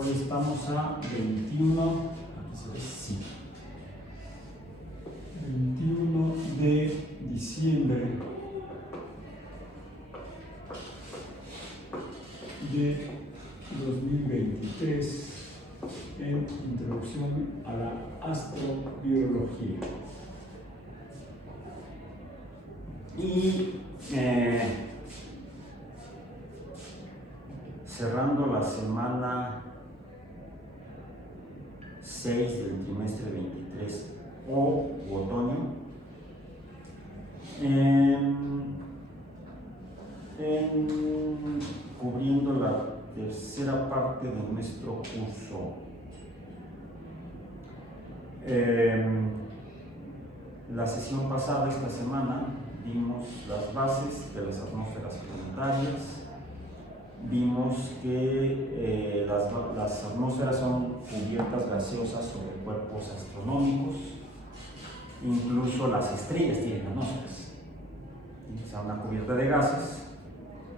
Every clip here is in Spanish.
Hoy estamos a 21, aquí se ve, sí, 21 de diciembre de 2023 en Introducción a la Astrobiología. Y cerrando la semana 6 del trimestre 23 o otoño, cubriendo la tercera parte de nuestro curso. La sesión pasada, esta semana, vimos las bases de las atmósferas planetarias. Vimos que las atmósferas son cubiertas gaseosas sobre cuerpos astronómicos, incluso las estrellas tienen atmósferas, o sea, una cubierta de gases,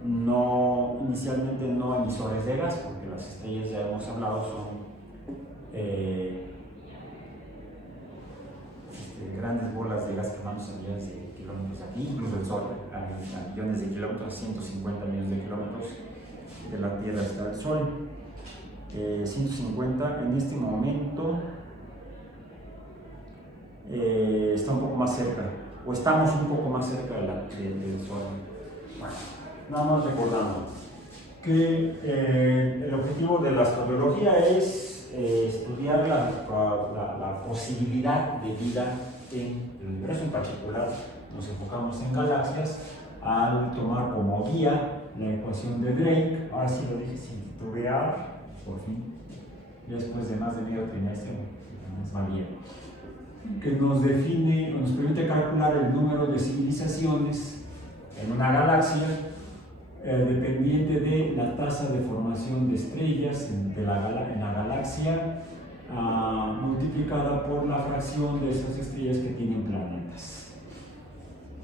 inicialmente no emisores de gas, porque las estrellas, ya hemos hablado, son grandes bolas de gas que van a millones de kilómetros de aquí, incluso el Sol, a millones de kilómetros, 150 millones de kilómetros de la Tierra está el Sol. 150 en este momento está un poco más cerca, o estamos un poco más cerca del Sol. Bueno, nada más recordando que el objetivo de la astrobiología es estudiar la posibilidad de vida en el universo. En particular nos enfocamos en galaxias al tomar como guía la ecuación de Drake. Ahora sí lo dije sin titubear, por fin, después de más de medio trimestre, es más bien, que nos permite calcular el número de civilizaciones en una galaxia dependiente de la tasa de formación de estrellas en la galaxia, multiplicada por la fracción de esas estrellas que tienen planetas.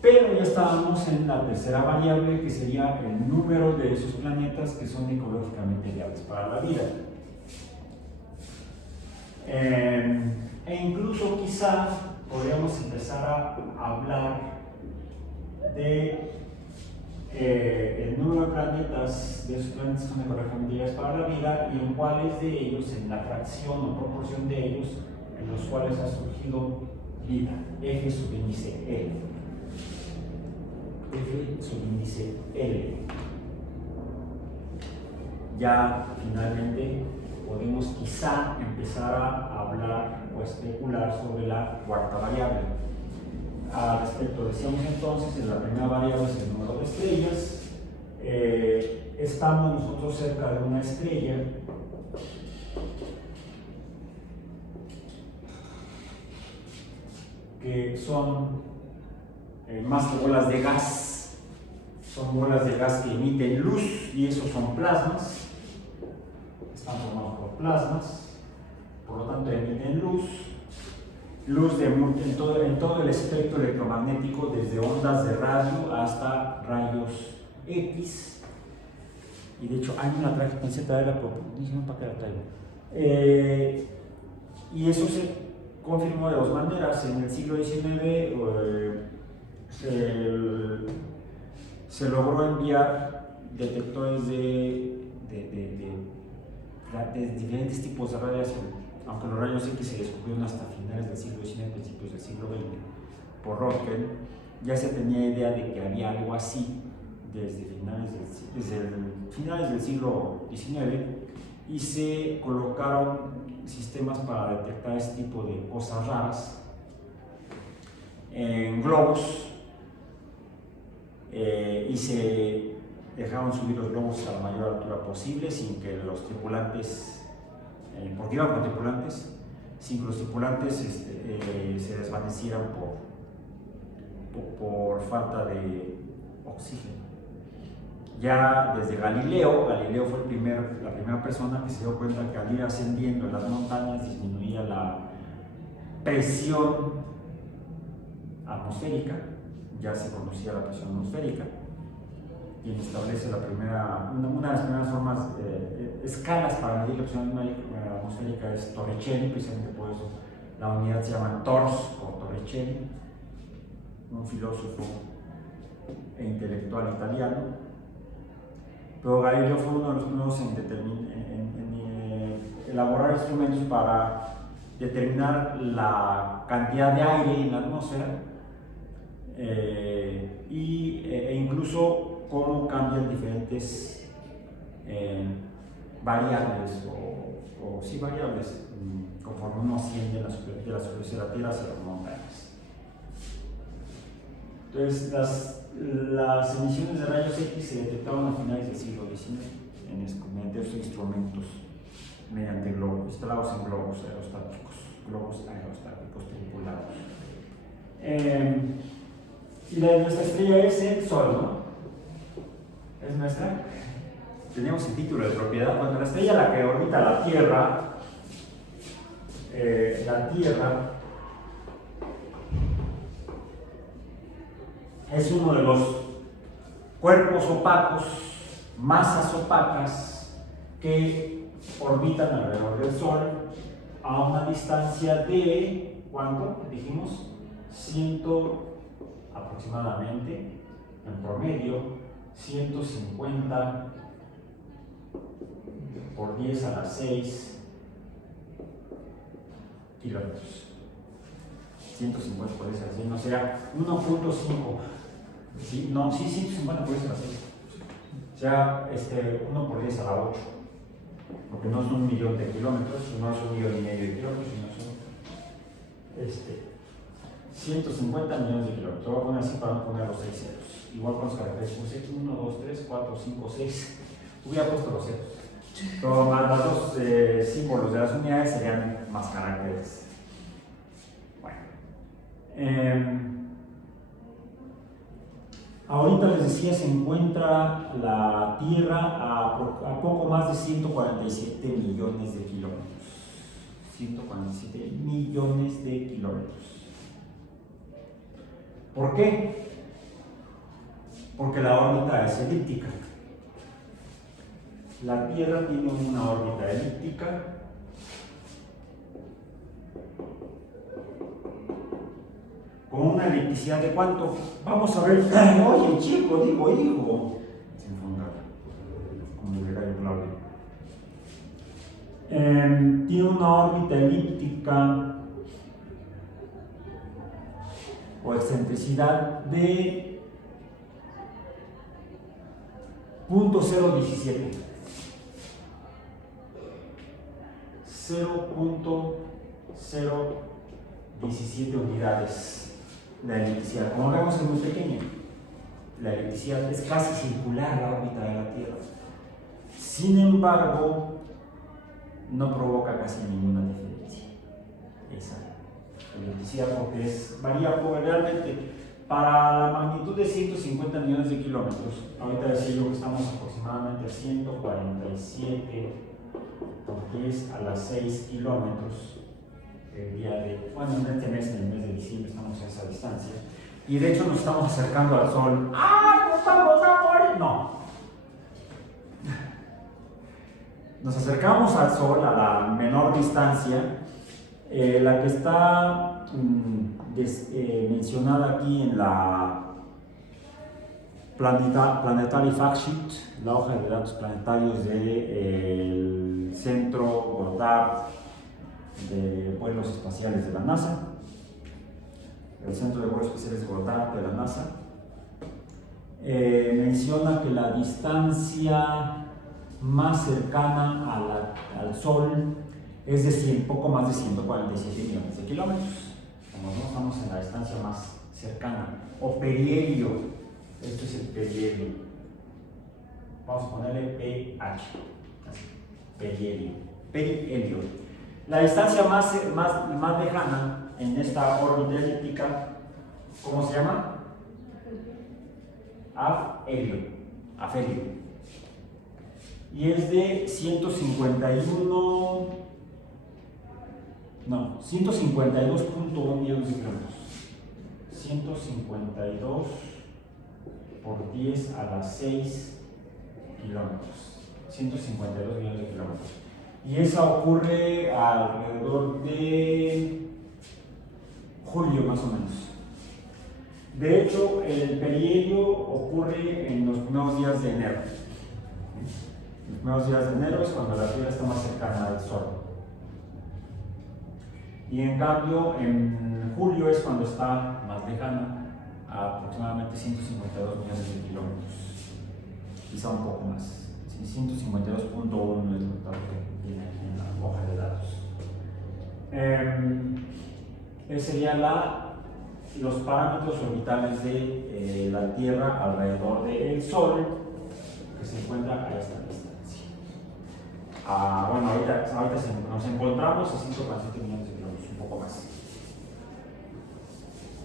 Pero ya estábamos en la tercera variable, que sería el número de esos planetas que son ecológicamente viables para la vida. E incluso quizá podríamos empezar a hablar de el número de planetas, de esos planetas que son ecológicamente viables para la vida, y en cuáles de ellos, en la fracción o proporción de ellos, en los cuales ha surgido vida, F subíndice L. F subíndice L. Ya finalmente podemos quizá empezar a hablar o especular sobre la cuarta variable. Al respecto, decíamos entonces, en la primera variable es el número de estrellas. Estamos nosotros cerca de una estrella que son más que bolas de gas, son bolas de gas que emiten luz, y esos son plasmas, están formados por plasmas, por lo tanto emiten luz en todo el espectro electromagnético, desde ondas de radio hasta rayos X. Y de hecho hay una traje, pensé traerla, pero dije no, ¿para qué la traigo? Y eso se confirmó de dos maneras. En el siglo XIX se logró enviar detectores de diferentes tipos de radiación, aunque los rayos X se descubrieron hasta finales del siglo XIX, principios del siglo XX, por Röntgen. Ya se tenía idea de que había algo así desde finales del siglo XIX, y se colocaron sistemas para detectar este tipo de cosas raras en globos, y se dejaron subir los globos a la mayor altura posible sin que los tripulantes, porque iban con tripulantes, sin que los tripulantes se desvanecieran por falta de oxígeno. Ya desde Galileo fue la primera persona que se dio cuenta que al ir ascendiendo en las montañas disminuía la presión atmosférica, ya se conocía la presión atmosférica, quien establece una de las primeras formas, escalas para medir la presión atmosférica es Torricelli, precisamente por eso la unidad se llama TORS o Torricelli, un filósofo e intelectual italiano. Pero Galileo fue uno de los primeros en elaborar instrumentos para determinar la cantidad de aire en la atmósfera e incluso cómo cambian diferentes variables o sí variables conforme uno asciende de la superficie de la Tierra hacia las montañas. Entonces las emisiones de rayos X se detectaban a finales del siglo XIX mediante estos instrumentos, mediante globos, instalados en globos aerostáticos tripulados. Y nuestra estrella es el Sol, ¿no? Es nuestra. Tenemos el título de propiedad. Cuando la estrella, la que orbita la Tierra, es uno de los cuerpos opacos, masas opacas que orbitan alrededor del Sol a una distancia de, ¿cuánto? Dijimos, aproximadamente, en promedio, 150 por 10 a la 6 kilómetros. 150 por 10 a la 6, no será 1.5. Sí, 150 por 10 a la 6. O sea, 1 por 10 a la 8. Porque no es 1 millón de kilómetros, no es 1,5 millones de kilómetros, sino son 150 millones de kilómetros. Lo voy a poner así para no poner los 6 ceros. Igual con los caracteres, 1, 2, 3, 4, 5, 6. Hubiera puesto los ceros. Pero más los dos símbolos de las unidades serían más caracteres. Bueno. Ahorita les decía, se encuentra la Tierra a poco más de 147 millones de kilómetros. 147 millones de kilómetros. ¿Por qué? Porque la órbita es elíptica. La Tierra tiene una órbita elíptica con una elipticidad de ¿cuánto? Vamos a ver. Oye, chico, digo hijo. Sin fundar, como le cayó Claudio. Tiene una órbita elíptica o excentricidad de 0.017. 0.017 unidades. La elipticidad, como vemos, es muy pequeña. La elipticidad es casi circular la órbita de la Tierra. Sin embargo, no provoca casi ninguna diferencia esa elipticidad, porque varía realmente para la magnitud de 150 millones de kilómetros. Ahorita decía yo que estamos aproximadamente a 147 por 10 a las 6 kilómetros. El día de, bueno, en este mes, en el mes de diciembre, estamos a esa distancia. Y de hecho nos estamos acercando al Sol. ¡Ay, nos vamos a morir! No. Nos acercamos al Sol a la menor distancia, la que está mencionada aquí en la Planetary Fact Sheet, la hoja de datos planetarios del Centro Goddard de Vuelos Espaciales de la NASA, el Centro de Vuelos Espaciales Goddard de la NASA, menciona que la distancia más cercana al Sol es de poco más de 147 millones de kilómetros. Como no estamos en la distancia más cercana, o perihelio, esto es el perihelio. Vamos a ponerle PH, así, perihelio. La distancia más lejana en esta órbita elíptica, ¿cómo se llama? Afelio. Y es de 152.1 millones de kilómetros. 152 por 10 a las 6 kilómetros. 152 millones de kilómetros. Y esa ocurre alrededor de julio más o menos. De hecho, el perihelio ocurre en los primeros días de enero. Los primeros días de enero es cuando la Tierra está más cercana al Sol. Y en cambio, en julio es cuando está más lejana, a aproximadamente 152 millones de kilómetros. Quizá un poco más. 152.1 es lo que tiene en la hoja de datos. Ese sería los parámetros orbitales de la Tierra alrededor del Sol, que se encuentra a esta distancia. Bueno, ahorita nos encontramos a 147 millones de kilómetros, un poco más.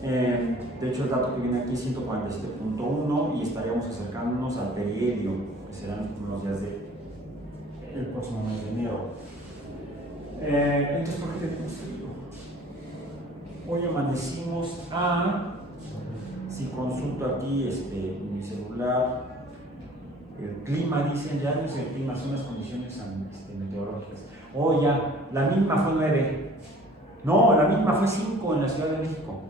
De hecho, el dato que viene aquí es 147.1 y estaríamos acercándonos al perihelio, que serán unos días del próximo mes de enero. Entonces, ¿por qué tenemos frío? Hoy amanecimos si consulto aquí mi celular, el clima, dicen, ya no es el clima, son las condiciones meteorológicas. Ya, la mínima fue 9. No, la mínima fue 5 en la Ciudad de México.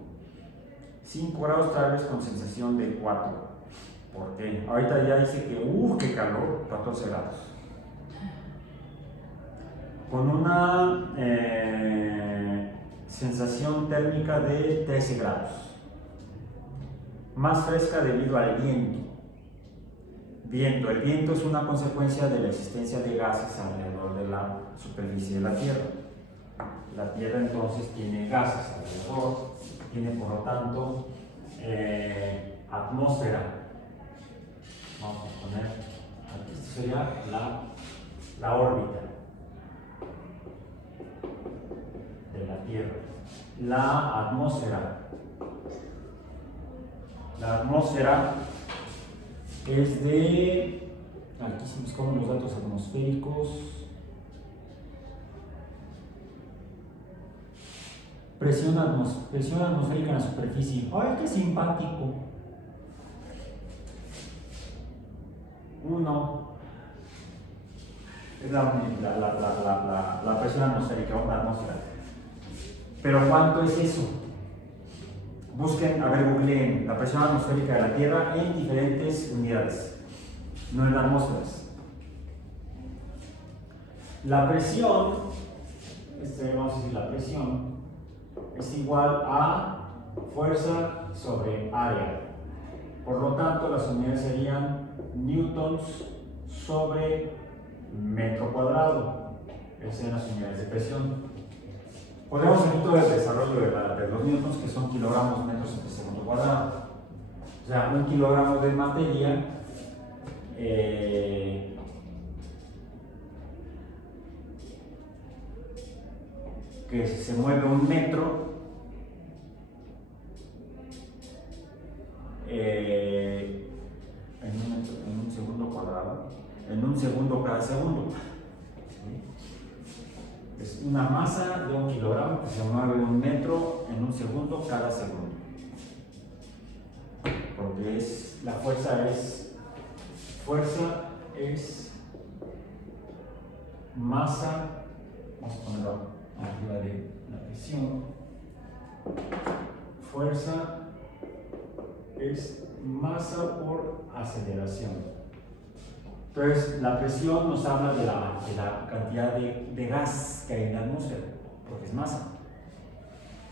5 grados tal vez con sensación de 4. ¿Por qué? Ahorita ya dice que, qué calor, 14 grados. Con una sensación térmica de 13 grados. Más fresca debido al viento. El viento es una consecuencia de la existencia de gases alrededor de la superficie de la Tierra. La Tierra entonces tiene gases alrededor, tiene por lo tanto atmósfera. Vamos a poner, aquí esto sería la órbita de la Tierra. La atmósfera es aquí se buscamos los datos atmosféricos. Presión atmosférica en la superficie. ¡Ay, qué simpático! 1 es la presión atmosférica o la atmósfera. Pero ¿cuánto es eso? Busquen, googleen la presión atmosférica de la Tierra en diferentes unidades, no en atmósferas. La presión, vamos a decir, la presión es igual a fuerza sobre área. Por lo tanto, las unidades serían newtons sobre metro cuadrado. Esas son las unidades de presión. Podemos hacer todo el desarrollo de los newtons, que son kilogramos metros por segundo cuadrado. O sea, 1 kilogramo de materia que se mueve 1 metro en un segundo cuadrado, en 1 segundo cada segundo. Es una masa de 1 kilogramo que se mueve 1 metro en 1 segundo cada segundo. Porque la fuerza es masa, vamos a ponerlo arriba de la presión. Fuerza es masa por aceleración. Entonces, la presión nos habla de la cantidad de gas que hay en la atmósfera, porque es masa.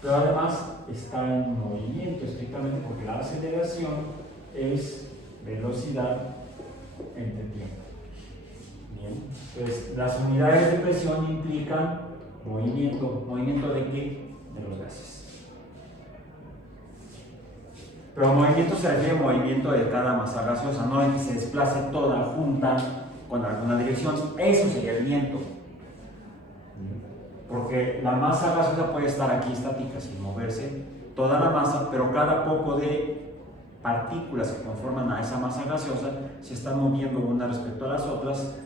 Pero además está en movimiento, estrictamente, porque la aceleración es velocidad entre tiempo. Bien. Entonces, las unidades de presión implican movimiento. ¿Movimiento de qué? De los gases. Pero movimiento se refiere al movimiento de cada masa gaseosa, no es que se desplace toda junta con alguna dirección. Eso sería el viento. Porque la masa gaseosa puede estar aquí estática sin moverse, toda la masa, pero cada poco de partículas que conforman a esa masa gaseosa se están moviendo unas respecto a las otras.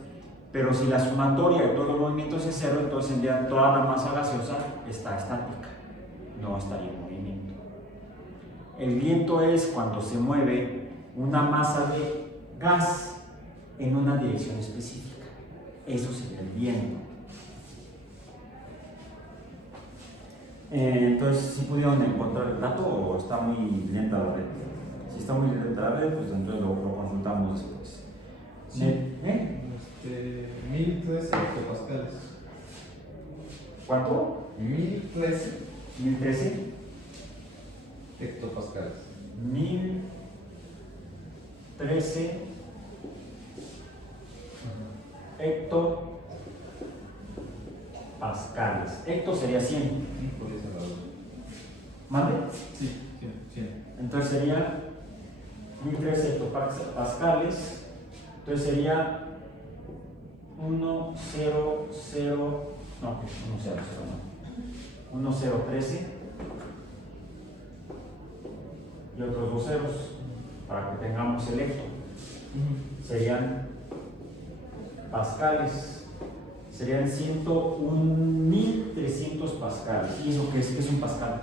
Pero si la sumatoria de todos los movimientos es 0, entonces ya toda la masa gaseosa está estática, no estaría en movimiento. El viento es cuando se mueve una masa de gas en una dirección específica. Eso sería el viento. Entonces, ¿sí pudieron encontrar el dato o está muy lenta la red? Si está muy lenta la red, pues entonces lo consultamos después. Sí. 1013 hectopascales. ¿Cuánto? 1013 1013 hectopascales. 1013 hectopascales. Hecto sería 100. Podría ser la dos. ¿Mande? Sí, 100. Entonces sería 1013 hectopascales. Entonces sería 1, 0, 0. No, 1, 0, 0, no. 1, 0, 13. Y otros dos ceros para que tengamos el hecto. Serían pascales. Serían 101.300 pascales. ¿Y eso qué es? ¿Qué es un pascal?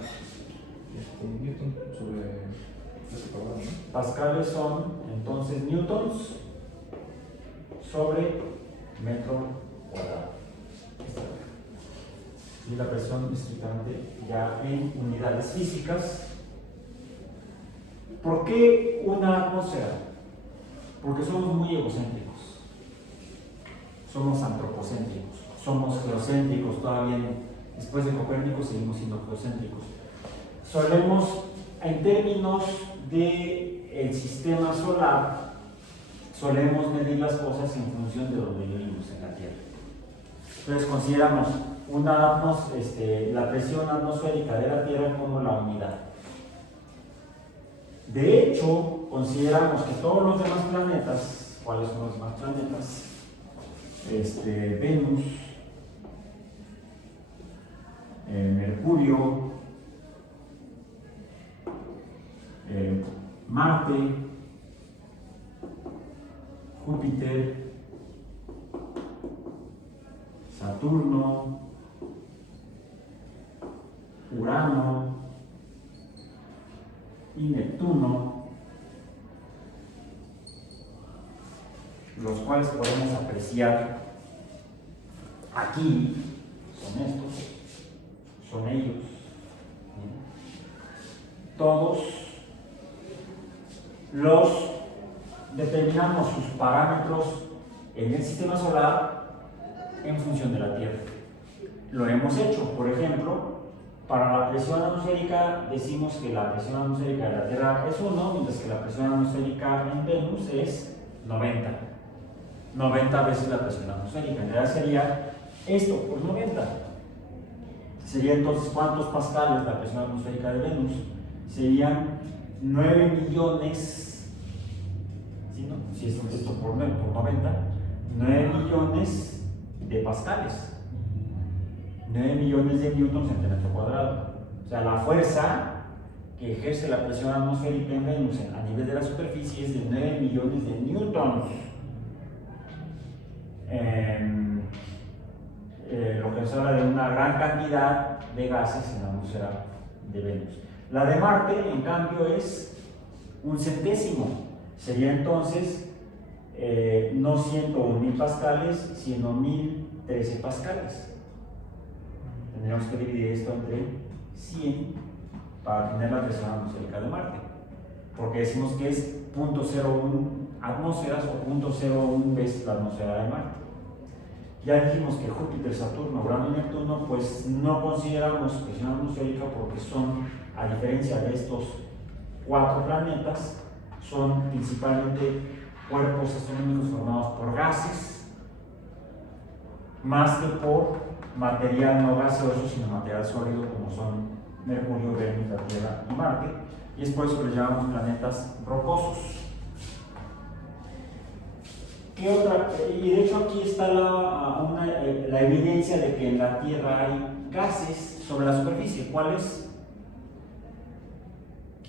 Newton sobre este cuadrado, ¿no? Pascales son entonces newtons sobre metro cuadrado. Y la presión estrictamente ya en unidades físicas. ¿Por qué una atmósfera? Porque somos muy egocéntricos. Somos antropocéntricos, somos geocéntricos, todavía después de Copérnico seguimos siendo geocéntricos. Solemos, en términos del sistema solar, solemos medir las cosas en función de donde vivimos en la Tierra. Entonces consideramos la presión atmosférica de la Tierra como la unidad. De hecho, consideramos que todos los demás planetas, ¿cuáles son los demás planetas? Venus, Mercurio, Marte, Júpiter, Saturno, Urano y Neptuno, los cuales podemos apreciar aquí, son estos, son ellos. Todos los determinamos sus parámetros en el sistema solar en función de la Tierra. Lo hemos hecho, por ejemplo, para la presión atmosférica decimos que la presión atmosférica de la Tierra es 1, mientras que la presión atmosférica en Venus es 90. 90 veces la presión atmosférica. En realidad sería esto por 90. Sería entonces, ¿cuántos pascales la presión atmosférica de Venus? Serían 9 millones, ¿sí, no? Si es esto por 90, 9 millones de pascales. 9 millones de newtons entre metro cuadrado. O sea, la fuerza que ejerce la presión atmosférica en Venus a nivel de la superficie es de 9 millones de newtons. Lo que nos habla de una gran cantidad de gases en la atmósfera de Venus. La de Marte, en cambio, es 1/100. Sería entonces no 101.000 pascales, sino 1013 pascales. Tendríamos que dividir esto entre 100 para tener la presión atmosférica de Marte, porque decimos que es 0.01 atmósferas o 0.01 veces la atmósfera de Marte. Ya dijimos que Júpiter, Saturno, Urano y Neptuno, pues no consideramos presión atmosférica porque son, a diferencia de estos 4 planetas, son principalmente cuerpos astronómicos formados por gases, más que por material no gaseoso, sino material sólido, como son Mercurio, Venus, la Tierra y Marte, y es por eso que les llamamos planetas rocosos. ¿Qué otra? Y de hecho aquí está la evidencia de que en la Tierra hay gases sobre la superficie. ¿Cuáles?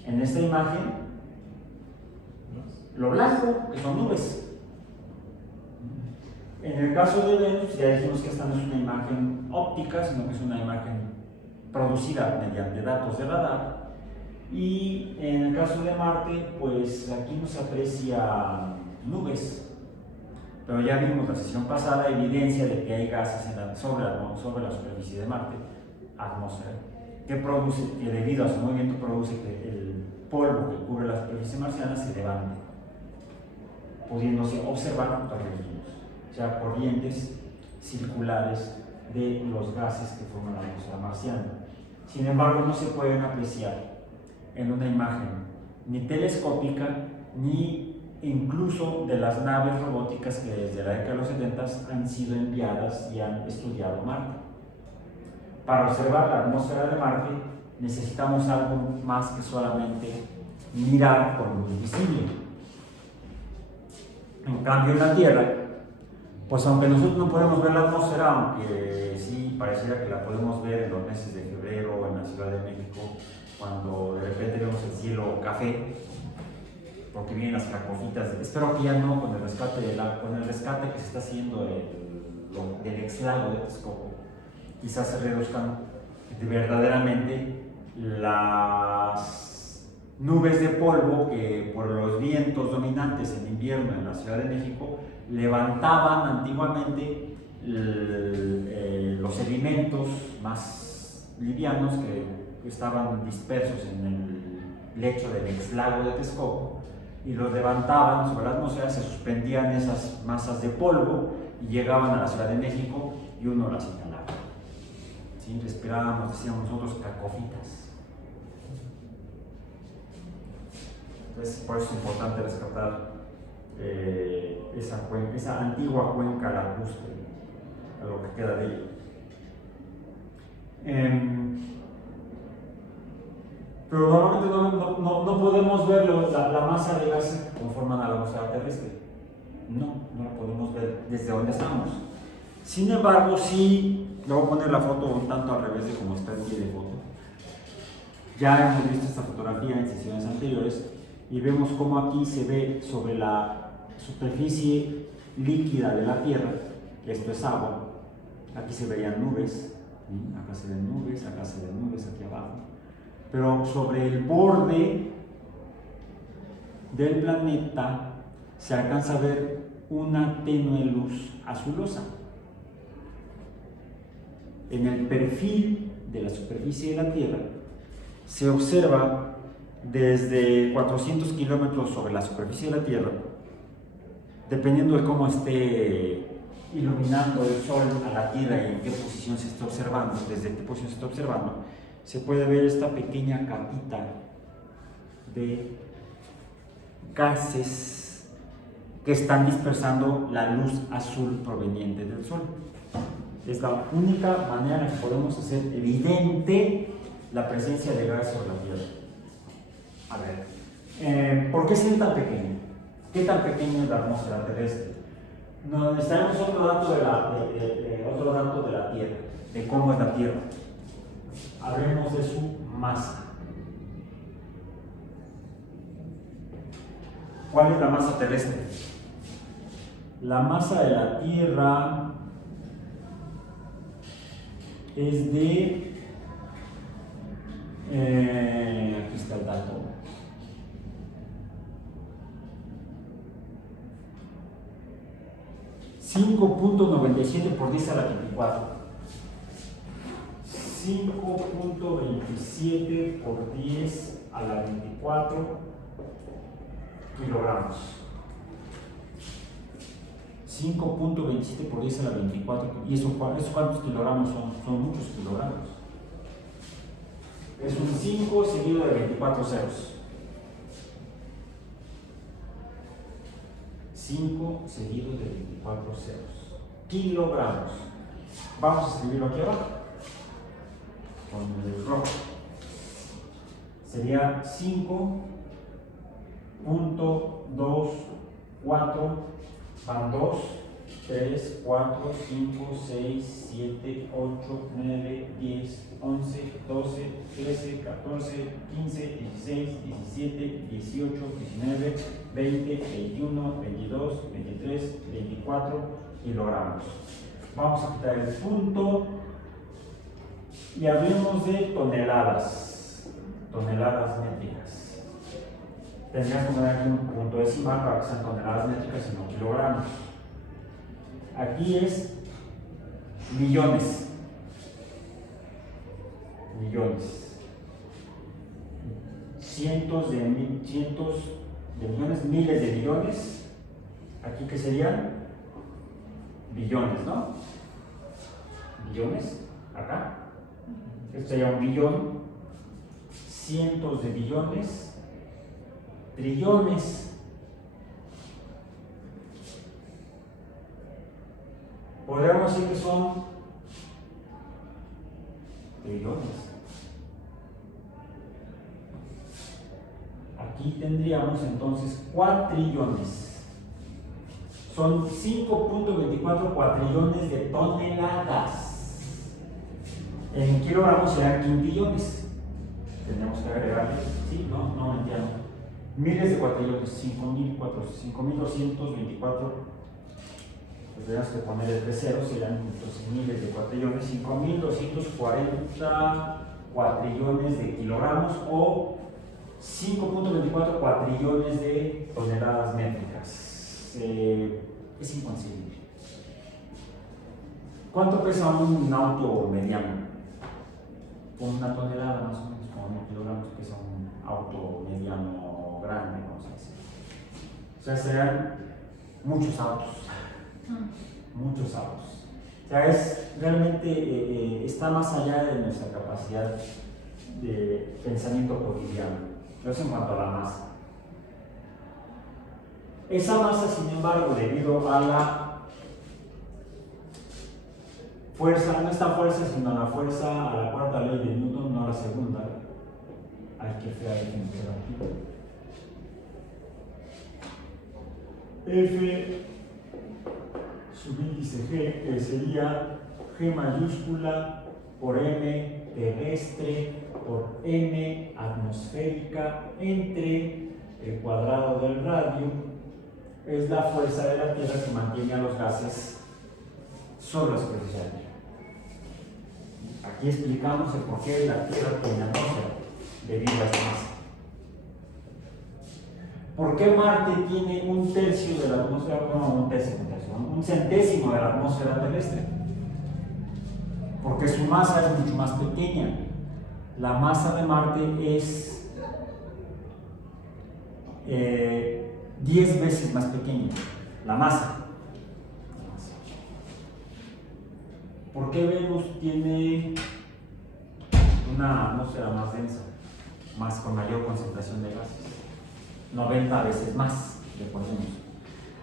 En esta imagen, lo blanco, que son nubes. En el caso de Venus, ya dijimos que esta no es una imagen óptica, sino que es una imagen producida mediante datos de radar. Y en el caso de Marte, pues aquí no se aprecia nubes. pero ya vimos la sesión pasada evidencia de que hay gases sobre la superficie de Marte, atmósfera, que debido a su movimiento produce que el polvo que cubre la superficie marciana se levante, pudiéndose observar torbellinos, o sea, corrientes circulares de los gases que forman la atmósfera marciana. Sin embargo, no se pueden apreciar en una imagen ni telescópica ni incluso de las naves robóticas que desde la década de los 70 han sido enviadas y han estudiado Marte. Para observar la atmósfera de Marte necesitamos algo más que solamente mirar con luz visible. En cambio, en la Tierra, pues aunque nosotros no podemos ver la atmósfera, aunque sí pareciera que la podemos ver en los meses de febrero en la Ciudad de México, cuando de repente vemos el cielo café, porque vienen las cacofitas, espero que ya no con el rescate que se está haciendo del exlado de Texcoco, quizás se reduzcan verdaderamente las nubes de polvo que por los vientos dominantes en invierno en la Ciudad de México levantaban antiguamente los sedimentos más livianos que estaban dispersos en el lecho del exlago de Texcoco, y los levantaban sobre la atmósfera, se suspendían esas masas de polvo y llegaban a la Ciudad de México y uno las inhalaba. ¿Sí? Respirábamos, decíamos nosotros, cacofitas. Entonces, por eso es importante rescatar esa antigua cuenca lacustre, a lo que queda de ella. Pero normalmente no podemos ver la masa de gases que conforman a la atmósfera terrestre. No la podemos ver desde donde estamos. Sin embargo, sí, le voy a poner la foto un tanto al revés de como está el pie de foto. Ya hemos visto esta fotografía en sesiones anteriores y vemos cómo aquí se ve sobre la superficie líquida de la Tierra, esto es agua, aquí se verían nubes, ¿sí? Acá se ven nubes, acá se ven nubes, aquí abajo. Pero sobre el borde del planeta se alcanza a ver una tenue luz azulosa. En el perfil de la superficie de la Tierra se observa desde 400 kilómetros sobre la superficie de la Tierra, dependiendo de cómo esté iluminando el Sol a la Tierra y en qué posición se está observando, desde qué posición se está observando, se puede ver esta pequeña capita de gases que están dispersando la luz azul proveniente del Sol. Es la única manera en que podemos hacer evidente la presencia de gas sobre la Tierra. A ver, ¿por qué es tan pequeño? ¿Qué tan pequeño es la atmósfera terrestre? Necesitaremos otro dato de la Tierra, de cómo es la Tierra. Hablemos de su masa. ¿Cuál es la masa terrestre? La masa de la Tierra es de... aquí está el dato. .97 por 10 a la 24. 5.27 por 10 a la 24 kilogramos. 5.27 por 10 a la 24. ¿Y eso cuántos kilogramos son? Son muchos kilogramos. Es un 5 seguido de 24 ceros. 5 seguido de 24 ceros. Kilogramos. Vamos a escribirlo aquí abajo con el rojo. Sería 5.24, van 2, 3, 4, 5, 6, 7, 8, 9, 10, 11, 12, 13, 14, 15, 16, 17, 18, 19, 20, 21, 22, 23, 24 kilogramos. Vamos a quitar el punto y hablemos de toneladas métricas. Tendrías que poner aquí un punto decimal para que sean toneladas métricas y no kilogramos. Aquí es millones. Millones. Cientos de millones, miles de millones. Aquí que serían billones, ¿no? Billones, acá. Esto sería un billón. Cientos de billones. Trillones. Podríamos decir que son trillones. Aquí tendríamos entonces cuatrillones. Son 5.24 cuatrillones de toneladas. En kilogramos serán quintillones. Tenemos que agregarle, sí, no me entiendo. Miles de cuatrillones, 5.224. Tendríamos que poner el 3 ceros, serían entonces miles de cuatrillones, 5.240 cuatrillones de kilogramos o 5.24 cuatrillones de toneladas métricas. Es inconcebible. ¿Cuánto pesa un auto mediano? Una tonelada más o menos, como 1 kilogramos pesa un auto mediano grande, vamos a decir. O sea, serán muchos autos. Muchos autos. O sea, realmente está más allá de nuestra capacidad de pensamiento cotidiano. Eso en cuanto a la masa. Esa masa, sin embargo, debido a la fuerza, no esta fuerza, sino a la fuerza, a la cuarta ley de Newton, no a la segunda. Hay que fea definición aquí. F subíndice G sería G mayúscula por M terrestre por M atmosférica entre el cuadrado del radio. Es la fuerza de la Tierra que mantiene a los gases sobre la superficie de la Tierra. Aquí explicamos el por qué la Tierra tiene atmósfera debido a esta masa. ¿Por qué Marte tiene un tercio de la atmósfera? No, un centésimo de la atmósfera terrestre. Porque su masa es mucho más pequeña. La masa de Marte es 10 veces más pequeña. La masa. ¿Por qué Venus tiene una atmósfera más densa? Con mayor concentración de gases. 90 veces más, le ponemos.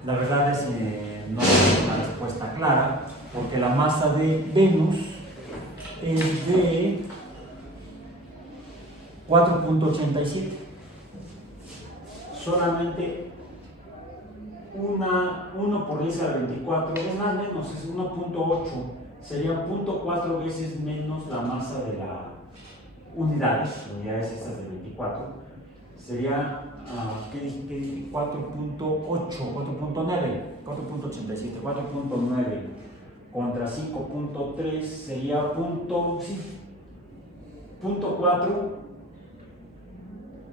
La verdad es que no hay una respuesta clara, porque la masa de Venus es de 4.87. Solamente 1 por 10 a la 24, es más menos, es 1.8. Sería 0.4 veces menos la masa de la unidades estas de 24. Sería, ¿qué dije? 4.8, 4.9, 4.87, 4.9 contra 5.3 sería 0.4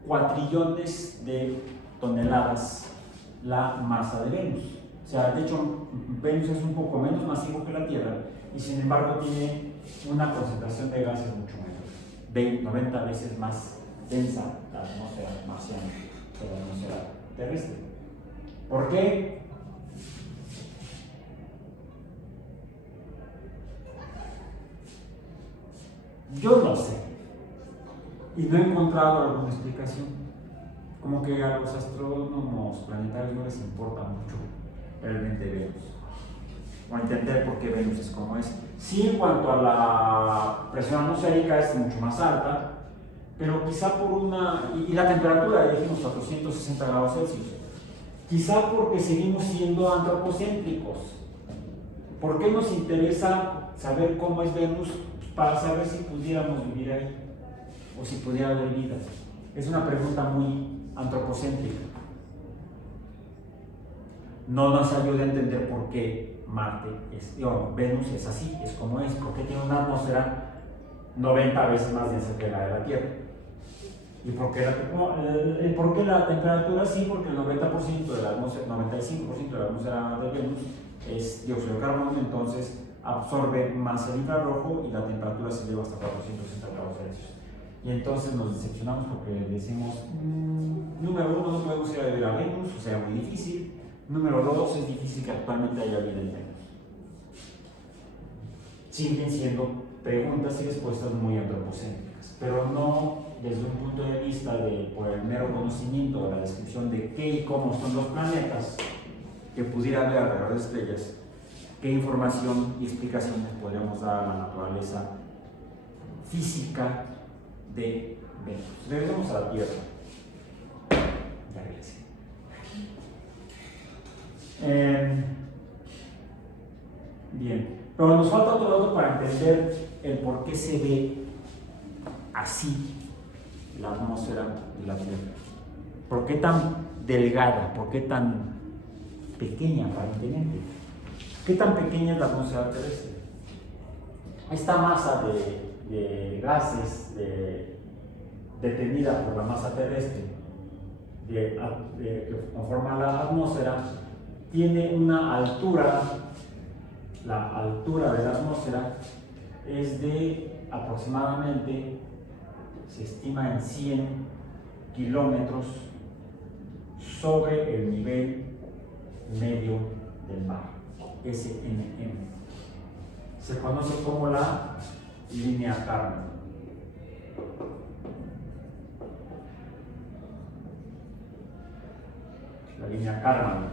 cuatrillones de toneladas la masa de Venus. O sea, de hecho, Venus es un poco menos masivo que la Tierra y sin embargo tiene una concentración de gases mucho mayor, 90 veces más densa la atmósfera marciana que la atmósfera terrestre. ¿Por qué? Yo no sé y no he encontrado alguna explicación. Como que a los astrónomos planetarios no les importa mucho realmente Venus o entender por qué Venus es como es. Sí, en cuanto a la presión atmosférica es mucho más alta, pero quizá por y la temperatura, ya dijimos 460 grados Celsius, quizá porque seguimos siendo antropocéntricos. ¿Por qué nos interesa saber cómo es Venus? Para saber si pudiéramos vivir ahí o si pudiera haber vida. Es una pregunta muy antropocéntrica. No nos ayuda a entender por qué Venus es así, es como es, porque tiene una atmósfera 90 veces más densa que la de la Tierra. ¿Y por qué la temperatura? Sí, porque el 90% de la atmósfera, 95% de la atmósfera de Venus es dióxido de carbono, entonces absorbe más el infrarrojo y la temperatura se eleva hasta 460 grados Celsius. Y entonces nos decepcionamos porque decimos, número uno, no podemos ir a vivir a Venus, o sea, muy difícil. Número dos, es difícil que actualmente haya vida en Venus. Siguen siendo preguntas y respuestas muy antropocéntricas, pero no desde un punto de vista de, por el mero conocimiento de la descripción de qué y cómo son los planetas, que pudiera haber alrededor de estrellas, qué información y explicaciones podríamos dar a la naturaleza física de Venus. Regresamos a la Tierra. Ya regresé. Bien, pero nos falta otro dato para entender el por qué se ve así la atmósfera de la Tierra. ¿Por qué tan delgada? ¿Por qué tan pequeña aparentemente? ¿Qué tan pequeña es la atmósfera terrestre? Esta masa de gases detenida por la masa terrestre que conforma la atmósfera tiene una altura, la altura de la atmósfera es de aproximadamente, se estima en 100 kilómetros sobre el nivel medio del mar, SNM. Se conoce como la línea Kármán. La línea Kármán.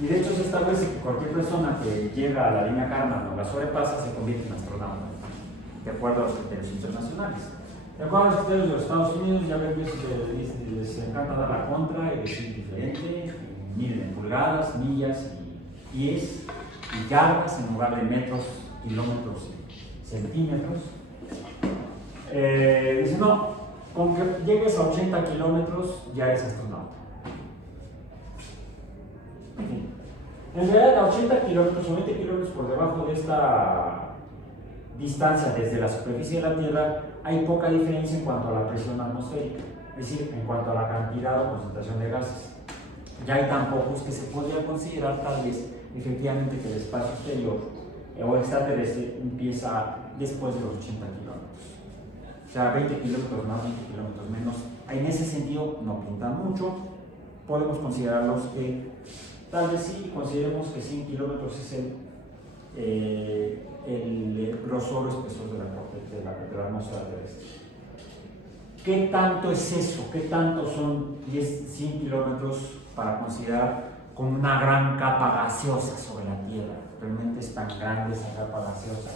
Y de hecho se establece que cualquier persona que llega a la línea Kármán o la sobrepasa se convierte en astronauta, de acuerdo a los criterios internacionales. De acuerdo a los criterios de los Estados Unidos, ya ven que les encanta dar la contra y decir diferente, miden en pulgadas, millas, y pies y yardas en lugar de metros, kilómetros y centímetros. Dice, no, con que llegues a 80 kilómetros ya eres astronauta. En realidad, a 80 kilómetros o 20 kilómetros por debajo de esta distancia desde la superficie de la Tierra, hay poca diferencia en cuanto a la presión atmosférica, es decir, en cuanto a la cantidad o concentración de gases. Ya hay tan pocos que se podría considerar tal vez efectivamente que el espacio exterior o extraterrestre empieza después de los 80 kilómetros. O sea, 20 kilómetros más, 20 kilómetros menos. En ese sentido no pintan mucho. Podemos considerarlos que tal vez sí, consideremos que 100 kilómetros es el grosor o espesor de la atmósfera terrestre. ¿Qué tanto es eso? ¿Qué tanto son 100 kilómetros para considerar como una gran capa gaseosa sobre la Tierra? Realmente es tan grande esa capa gaseosa.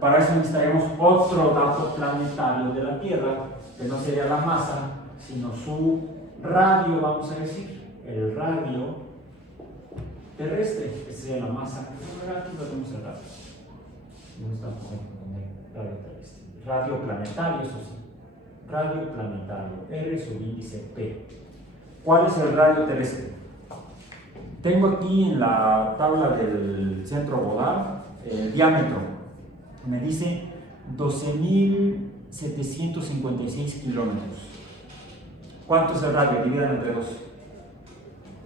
Para eso necesitaríamos otro dato planetario de la Tierra, que no sería la masa, sino su radio, vamos a decir, el radio terrestre, que sería la masa. Aquí lo tenemos el radio. ¿Dónde está el radio terrestre? Radio planetario, eso sí. Radio planetario, R subíndice P. ¿Cuál es el radio terrestre? Tengo aquí en la tabla del centro Goddard el diámetro. Me dice 12.756 kilómetros. ¿Cuánto es el radio? Dividan entre dos.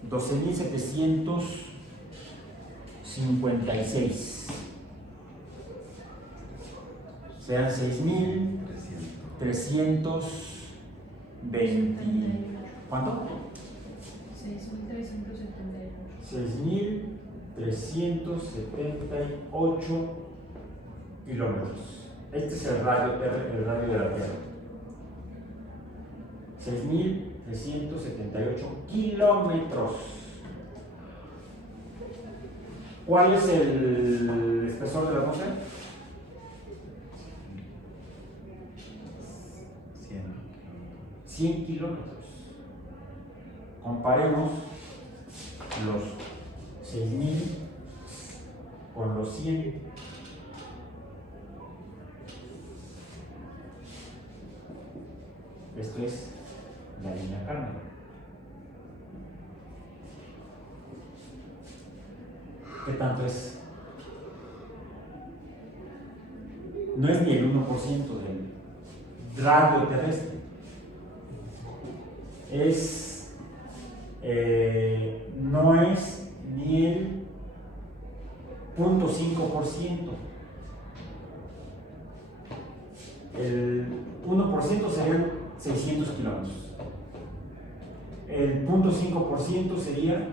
12.756. Sean 6.320. ¿Cuánto? 6.378 kilómetros. Este es el radio de la Tierra. 6.378 kilómetros. ¿Cuál es el espesor de la atmósfera? 100 kilómetros. Comparemos los 6.000 con los 100. Esto es la línea Kármán. ¿Qué tanto es? No es ni el 1% del radio terrestre. Es no es ni el 0.5%. El 1% serían 600 kilómetros. El 0.5% sería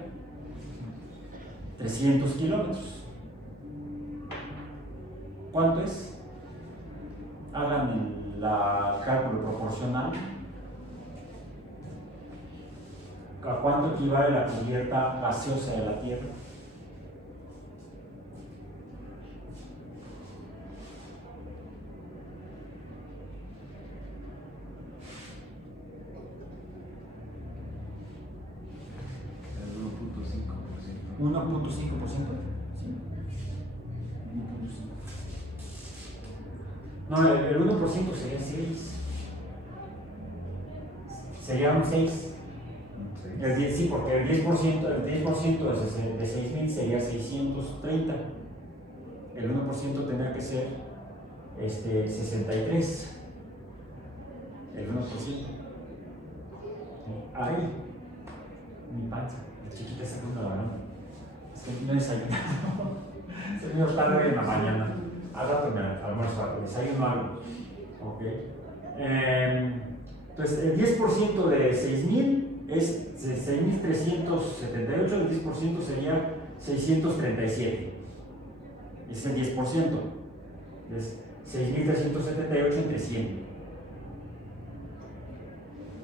300 kilómetros. ¿Cuánto es? Hagan el cálculo proporcional. ¿A cuánto equivale la cubierta gaseosa de la Tierra? El 1.5%. 1.5%. ¿Sí? 1.5. No, el 1% sería 6. Sería un 6. Sí, porque el 10% de 6.000 sería 630. El 1% tendría que ser 63. El 1%. Ay, mi panza, la chiquita está con la varón. Es que no he desayunado. Soy muy tarde en la mañana. Al rato me almuerzo, desayuno algo. Ok. Entonces, el 10% de 6.000 es 6.378, el 10% sería 637. Es el 10%. Es 6.378 entre 100.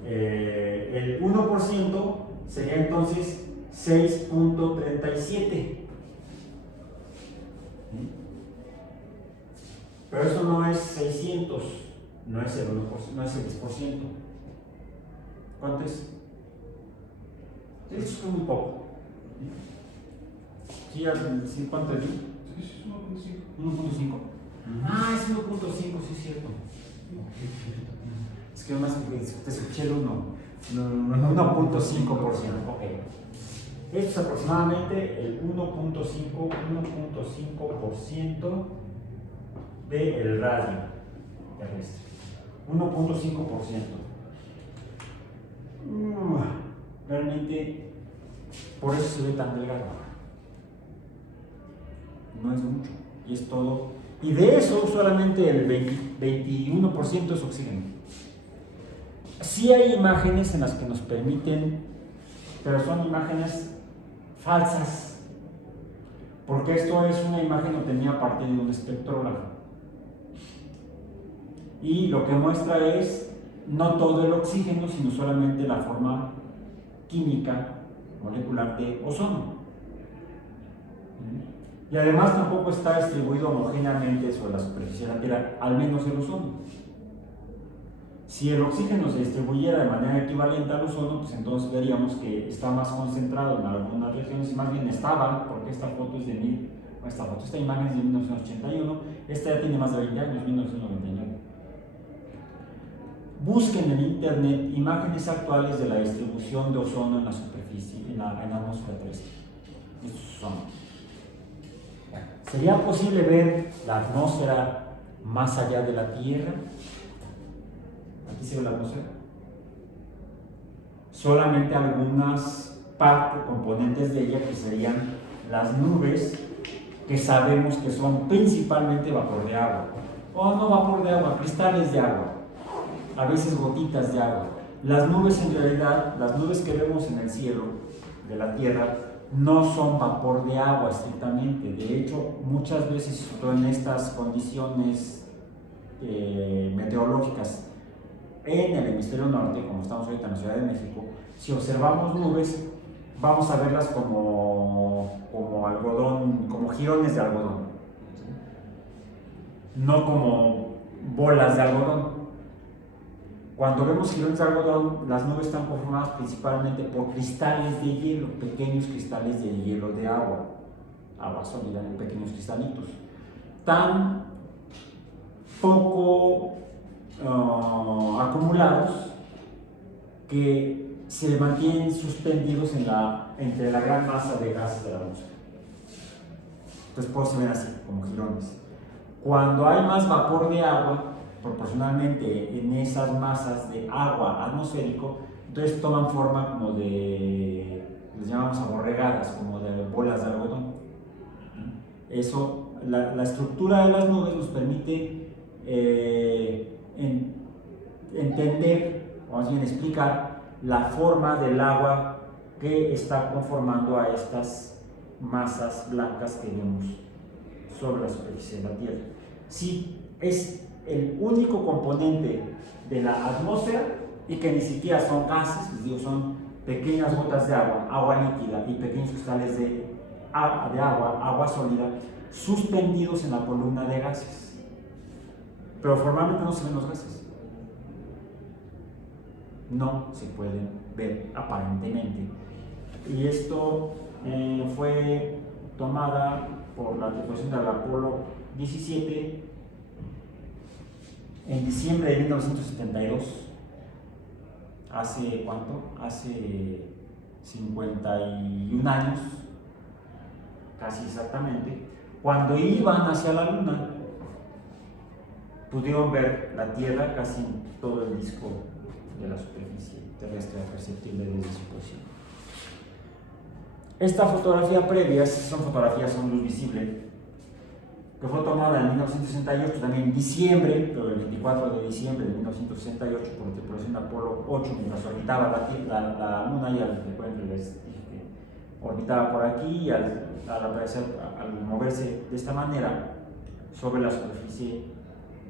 El 1% sería entonces 6.37. Pero esto no es 600, no es el 1%, no es el 10%. ¿Cuánto es? Esto es muy poco. ¿Sí, cuánto es? Sí, es 1.5. 1.5. Ah, es 1.5, sí es cierto. Es que nomás te escuché el 1. 1.5%. Ok. Esto es aproximadamente el 1.5% del radio terrestre. 1.5%. Realmente, por eso se ve tan delgado. No es mucho, y es todo. Y de eso, solamente el 21% es oxígeno. Sí hay imágenes en las que nos permiten, pero son imágenes falsas, porque esto es una imagen obtenida a partir de un espectrógrafo. Y lo que muestra es no todo el oxígeno, sino solamente la forma química molecular de ozono. Y además tampoco está distribuido homogéneamente sobre la superficie de la Tierra, al menos el ozono. Si el oxígeno se distribuyera de manera equivalente al ozono, pues entonces veríamos que está más concentrado en algunas regiones, y más bien estaba, porque esta imagen es de 1981, esta ya tiene más de 20 años, 1999. Busquen en internet imágenes actuales de la distribución de ozono en la superficie, en la atmósfera terrestre. Estos son. ¿Sería posible ver la atmósfera más allá de la Tierra? Aquí se ve la atmósfera. Solamente algunas componentes de ella, que serían las nubes, que sabemos que son principalmente vapor de agua. O no vapor de agua, cristales de agua. A veces gotitas de agua. Las nubes, en realidad, las nubes que vemos en el cielo de la Tierra no son vapor de agua estrictamente. De hecho, muchas veces, sobre todo en estas condiciones meteorológicas en el hemisferio norte, como estamos ahorita en la Ciudad de México, si observamos nubes, vamos a verlas como algodón, como jirones de algodón, no como bolas de algodón. Cuando vemos girones de algodón, las nubes están conformadas principalmente por cristales de hielo, pequeños cristales de hielo de agua sólida, pequeños cristalitos, tan poco acumulados que se mantienen suspendidos entre la gran masa de gases de la atmósfera. Entonces, por eso se ven así, como jirones. Cuando hay más vapor de agua, proporcionalmente en esas masas de agua atmosférico, Entonces toman forma como de, les llamamos aborregadas, como de bolas de algodón. Eso, la estructura de las nubes nos permite entender, o más bien explicar, la forma del agua que está conformando a estas masas blancas que vemos sobre la superficie de la Tierra. Sí, es el único componente de la atmósfera y que ni siquiera son gases, les digo, son pequeñas gotas de agua, agua líquida y pequeños cristales de agua, agua sólida, suspendidos en la columna de gases. Pero formalmente no se ven los gases. No se pueden ver aparentemente. Y esto fue tomada por la tripulación del Apolo 17 en diciembre de 1972. ¿Hace cuánto? Hace 51 años, casi exactamente. Cuando iban hacia la Luna, pudieron ver la Tierra casi en todo el disco de la superficie terrestre perceptible desde su posición. Esta fotografía previa, son fotografías son luz visible, que fue tomada en 1968, también en diciembre, pero el 24 de diciembre de 1968, por la tripulación de Apolo 8, mientras orbitaba la Luna, y recuerden que les dije que orbitaba por aquí, y al moverse de esta manera sobre la superficie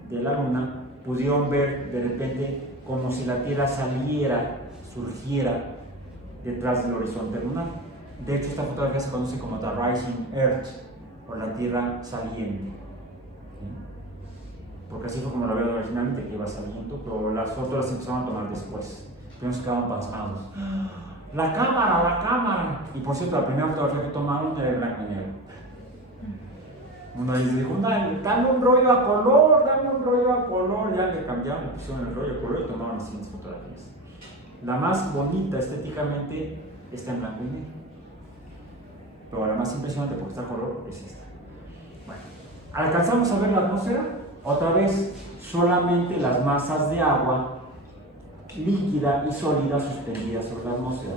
de la Luna, pudieron ver de repente como si la Tierra surgiera detrás del horizonte lunar. De hecho, esta fotografía se conoce como The Rising Earth, o la Tierra saliente, porque así fue como lo veo originalmente, que iba saliendo, pero las fotos las empezaron a tomar después. Primero se quedaban pasmados. ¡La cámara, la cámara! Y por cierto, la primera fotografía que tomaron era en blanco y negro. Uno les dijo, dame un rollo a color, dame un rollo a color. Ya le cambiaron, le pusieron el rollo a color y tomaron las siguientes fotografías. La más bonita estéticamente está en blanco y negro, pero la más impresionante porque está a color es esta. Bueno, ¿alcanzamos a ver la atmósfera? Otra vez, solamente las masas de agua líquida y sólida suspendidas sobre la atmósfera.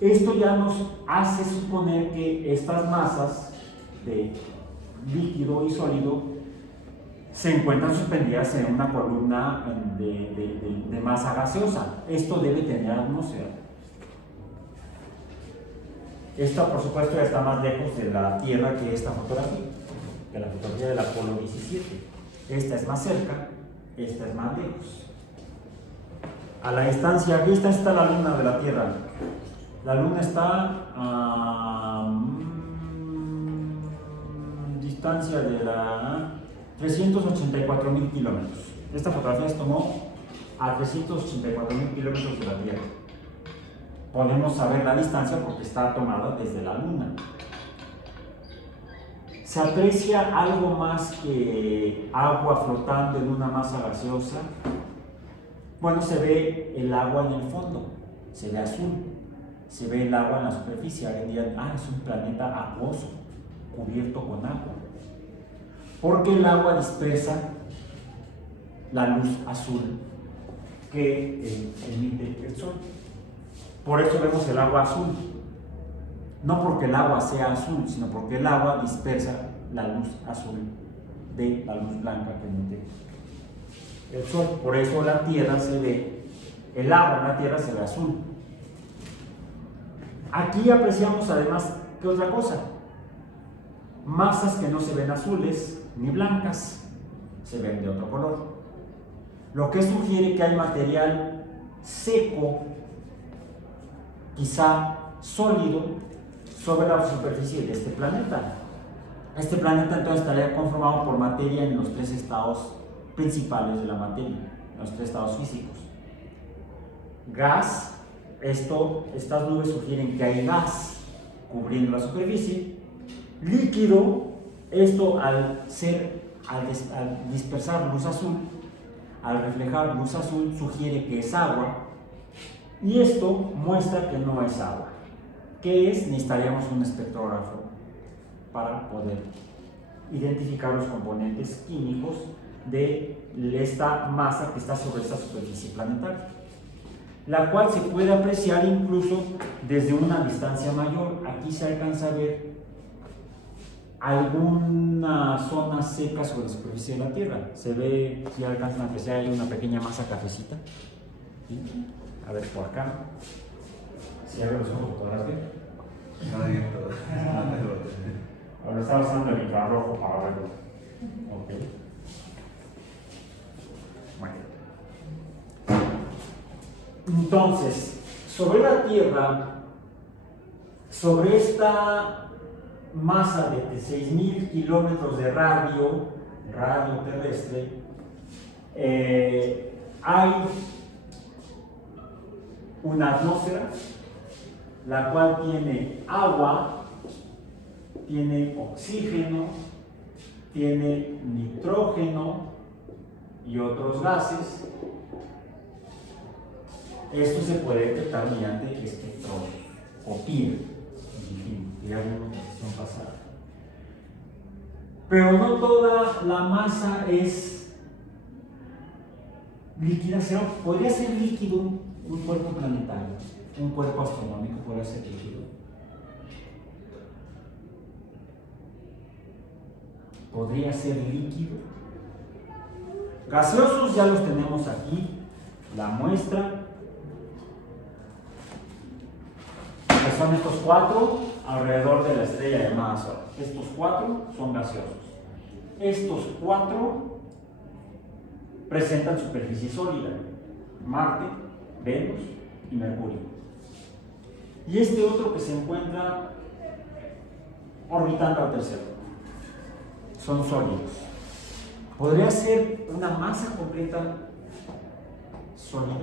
Esto ya nos hace suponer que estas masas de líquido y sólido se encuentran suspendidas en una columna de masa gaseosa. Esto debe tener atmósfera. Esta, por supuesto, ya está más lejos de la Tierra que esta fotografía, que la fotografía del Apolo 17. Esta es más cerca, esta es más lejos. A la distancia, aquí está la Luna de la Tierra. La Luna está a distancia de la 384.000 kilómetros. Esta fotografía se tomó a 384.000 kilómetros de la Tierra. Podemos saber la distancia porque está tomada desde la Luna. ¿Se aprecia algo más que agua flotando en una masa gaseosa? Bueno, se ve el agua en el fondo, se ve azul, se ve el agua en la superficie. Alguien dirá, es un planeta acuoso, cubierto con agua. Porque el agua dispersa la luz azul que emite el sol. Por eso vemos el agua azul. No porque el agua sea azul, sino porque el agua dispersa la luz azul de la luz blanca que emite el sol. Por eso la Tierra se ve, el agua en la Tierra se ve azul. Aquí apreciamos además, ¿qué otra cosa? Masas que no se ven azules ni blancas, se ven de otro color. Lo que sugiere que hay material seco, quizá sólido, sobre la superficie de este planeta. Este planeta entonces estaría conformado por materia en los tres estados principales de la materia, los tres estados físicos. Gas, estas nubes sugieren que hay gas cubriendo la superficie. Líquido, esto al dispersar luz azul, al reflejar luz azul, sugiere que es agua. Y esto muestra que no es agua. ¿Qué es? Necesitaríamos un espectrógrafo para poder identificar los componentes químicos de esta masa que está sobre esta superficie planetaria. la cual se puede apreciar incluso desde una distancia mayor. Aquí se alcanza a ver alguna zona seca sobre la superficie de la Tierra. Se ve, si alcanzan a apreciar, hay una pequeña masa cafecita. ¿Sí? A ver, por acá. Si abro los ojos, ¿podrás ver? Está bien todo. Ahora está usando el infrarrojo para verlo. Ok. Bueno. Entonces, sobre la Tierra, sobre esta masa de 6.000 kilómetros de radio terrestre, hay una atmósfera, la cual tiene agua, tiene oxígeno, tiene nitrógeno y otros gases. Esto se puede detectar mediante espectroscopía, digamos en la sesión pasada. Pero no toda la masa es líquida, sino podría ser líquido un cuerpo planetario, un cuerpo astronómico podría ser líquido. Podría ser líquido. Gaseosos ya los tenemos aquí, la muestra. Que son estos cuatro alrededor de la estrella llamada Sol. Estos cuatro son gaseosos. Estos cuatro presentan superficie sólida: Marte, Venus y Mercurio. Y este otro que se encuentra orbitando al tercero son sólidos. Podría ser una masa completa sólida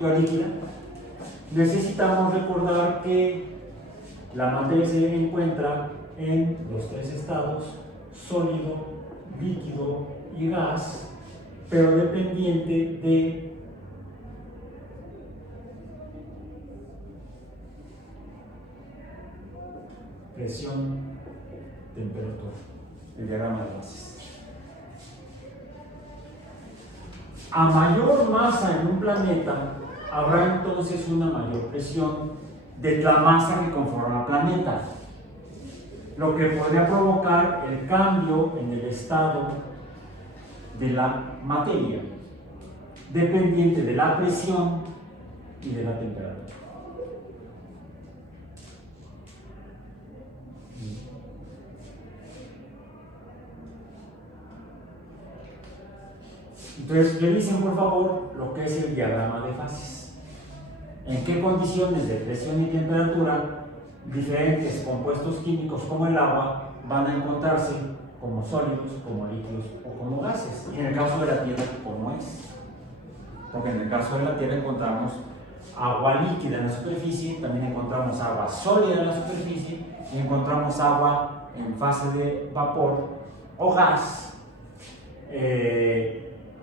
o líquida. Necesitamos recordar que la materia se encuentra en los tres estados: sólido, líquido y gas, pero dependiente de presión, temperatura, el diagrama de gases. A mayor masa en un planeta, habrá entonces una mayor presión de la masa que conforma el planeta, lo que podría provocar el cambio en el estado de la materia, dependiente de la presión y de la temperatura. Entonces, revisen por favor lo que es el diagrama de fases. En qué condiciones de presión y temperatura diferentes compuestos químicos como el agua van a encontrarse como sólidos, como líquidos o como gases. Y en el caso de la Tierra, ¿cómo es? Porque en el caso de la Tierra encontramos agua líquida en la superficie, también encontramos agua sólida en la superficie y encontramos agua en fase de vapor o gas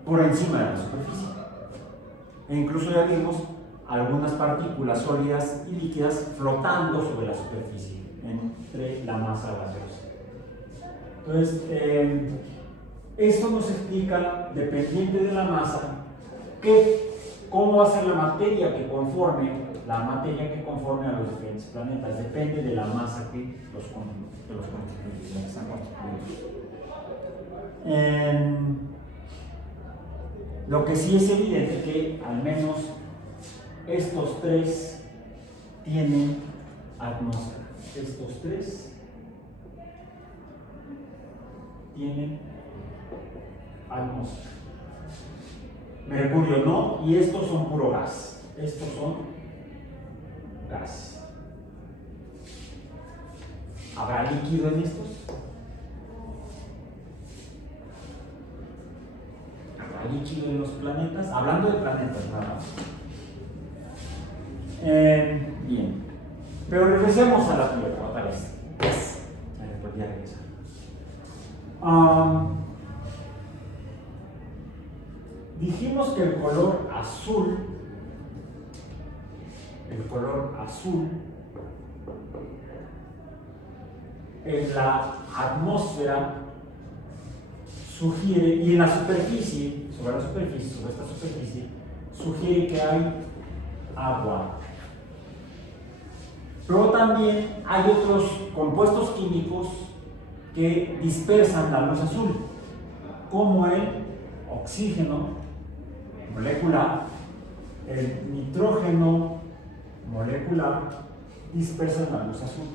por encima de la superficie. E incluso ya vimos algunas partículas sólidas y líquidas flotando sobre la superficie, entre la masa gaseosa. Entonces, esto nos explica, dependiente de la masa, cómo va a ser la materia que conforme a los diferentes planetas. Depende de la masa que los constituye, que están constituidos. Lo que sí es evidente es que al menos estos tres tienen atmósfera. Estos tres tienen atmósfera. Mercurio no, y estos son puro gas. Estos son gas. ¿Habrá líquido en estos? ¿Habrá líquido en los planetas? Hablando de planetas, nada más. Bien. Pero regresemos a la Tierra, otra vez. Volví a regresar. Dijimos que el color azul en la atmósfera sugiere, y en la superficie, sobre esta superficie, sugiere que hay agua. Pero también hay otros compuestos químicos que dispersan la luz azul, como el oxígeno molecular, el nitrógeno molecular, dispersan la luz azul.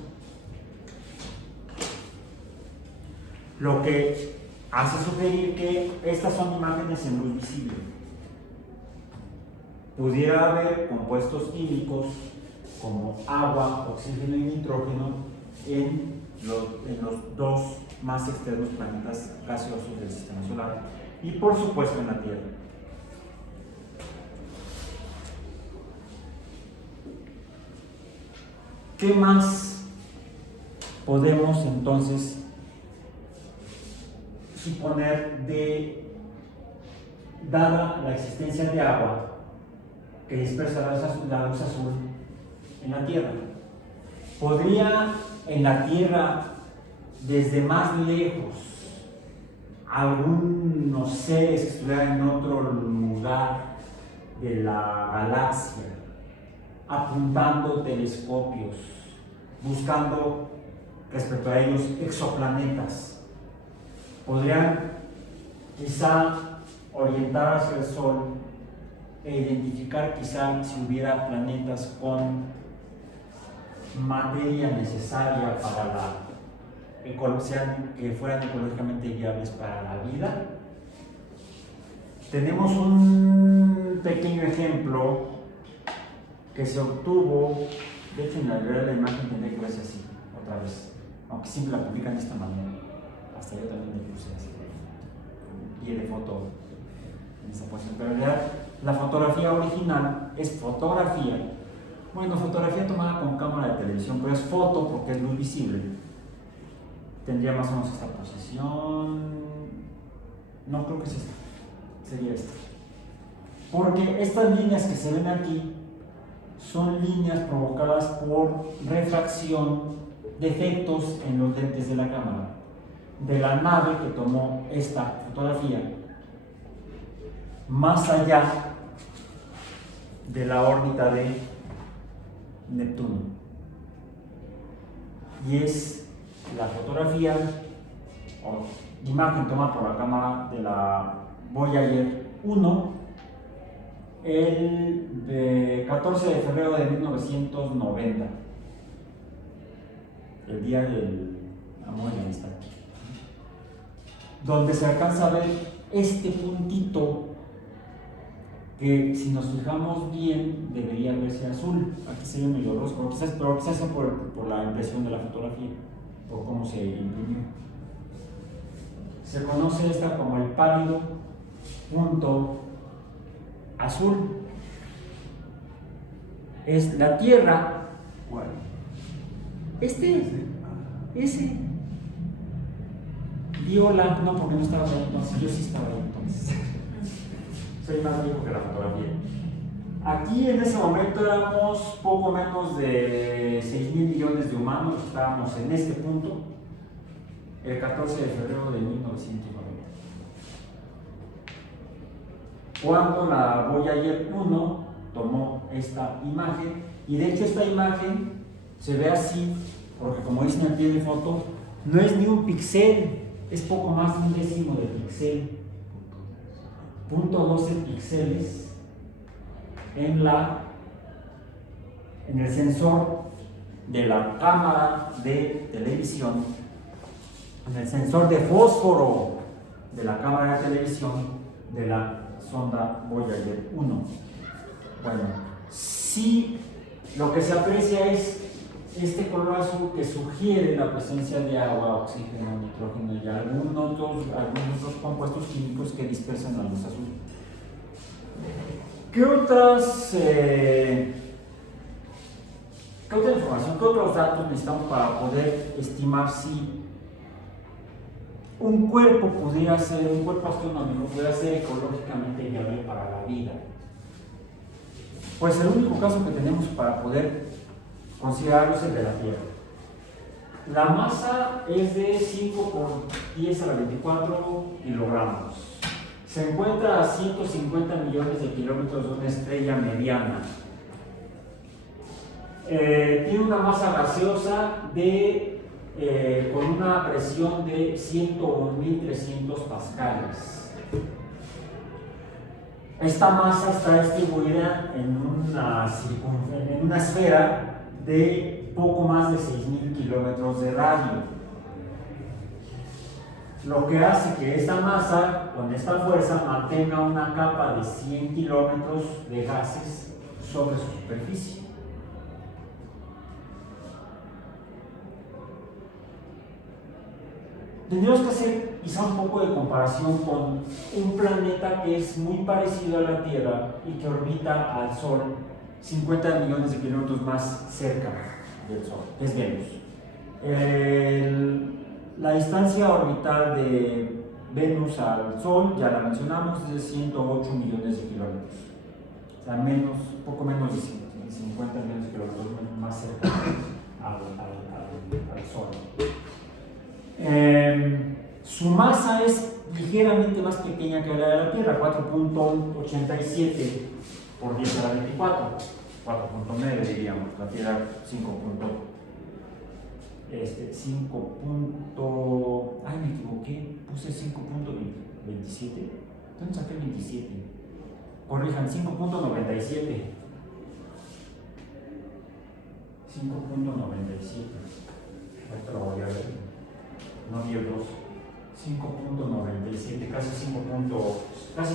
Lo que hace sugerir que estas son imágenes en luz visible. Pudiera haber compuestos químicos como agua, oxígeno y nitrógeno en los dos más externos planetas gaseosos del sistema solar y por supuesto en la Tierra. ¿Qué más podemos entonces suponer dada la existencia de agua que dispersa la luz azul en la Tierra? ¿Podría en la Tierra, desde más lejos, algunos seres que estuvieran en otro lugar de la galaxia, apuntando telescopios, buscando respecto a ellos exoplanetas, podrían quizá orientar hacia el Sol e identificar quizá si hubiera planetas con materia necesaria para que fueran ecológicamente viables para la vida? Tenemos un pequeño ejemplo que se obtuvo, de hecho en la librería de la imagen tendría que verse así, otra vez, aunque siempre la publican de esta manera, hasta yo también le puse así, pie de foto en esa posición, pero en realidad la fotografía original es fotografía, bueno, fotografía tomada con cámara de televisión, pero es foto porque es luz visible. Tendría más o menos esta posición, no creo que es esta, sería esta, porque estas líneas que se ven aquí son líneas provocadas por refracción de efectos en los lentes de la cámara de la nave que tomó esta fotografía más allá de la órbita de Neptuno, y es la fotografía o imagen tomada por la cámara de la Voyager 1 el 14 de febrero de 1990, el día del amor y la amistad, donde se alcanza a ver este puntito que, si nos fijamos bien, debería verse azul. Aquí se ve medio rosa, pero quizás sea por la impresión de la fotografía, por cómo se imprimió. Se conoce esta como el pálido punto azul. Es la Tierra. ¿Cuál? Ese. Viola, no, porque no estaba ahí entonces, yo sí estaba ahí entonces. Soy más viejo que la fotografía. Aquí en ese momento éramos poco menos de 6.000 millones de humanos, estábamos en este punto, el 14 de febrero de 1990. Cuando la Voyager 1 tomó esta imagen, y de hecho esta imagen se ve así, porque como dicen en el pie de foto, no es ni un píxel, es poco más de un décimo de píxel, 0.12 píxeles en el sensor de la cámara de televisión, en el sensor de fósforo de la cámara de televisión de la sonda Voyager 1. Bueno, sí, lo que se aprecia es este color azul que sugiere la presencia de agua, oxígeno, nitrógeno y algunos otros compuestos químicos que dispersan la luz azul. ¿Qué otra información, qué otros datos necesitamos para poder estimar si un cuerpo astronómico pudiera ser ecológicamente viable para la vida? Pues el único caso que tenemos para poder considerarlo es el de la Tierra. La masa es de 5 por 10 a la 24 kilogramos. Se encuentra a 150 millones de kilómetros de una estrella mediana. Tiene una masa gaseosa con una presión de 101.300 pascales. Esta masa está distribuida en una esfera de poco más de 6.000 kilómetros de radio. Lo que hace que esta masa, con esta fuerza, mantenga una capa de 100 kilómetros de gases sobre su superficie. Tendríamos que hacer quizá un poco de comparación con un planeta que es muy parecido a la Tierra y que orbita al Sol 50 millones de kilómetros más cerca del Sol, que es Venus. La distancia orbital de Venus al Sol, ya la mencionamos, es de 108 millones de kilómetros. O sea, poco menos de 50 millones de kilómetros más cerca al Sol. Su masa es ligeramente más pequeña que la de la Tierra, 4.87 por 10 a la 24, 4.9 diríamos, la Tierra 5. Ay, me equivoqué, puse 5.27. ¿Dónde saqué el 27? Corrijan, 5.97. 5.97. Ahorita lo voy a ver. No vi el 2. 5.97, casi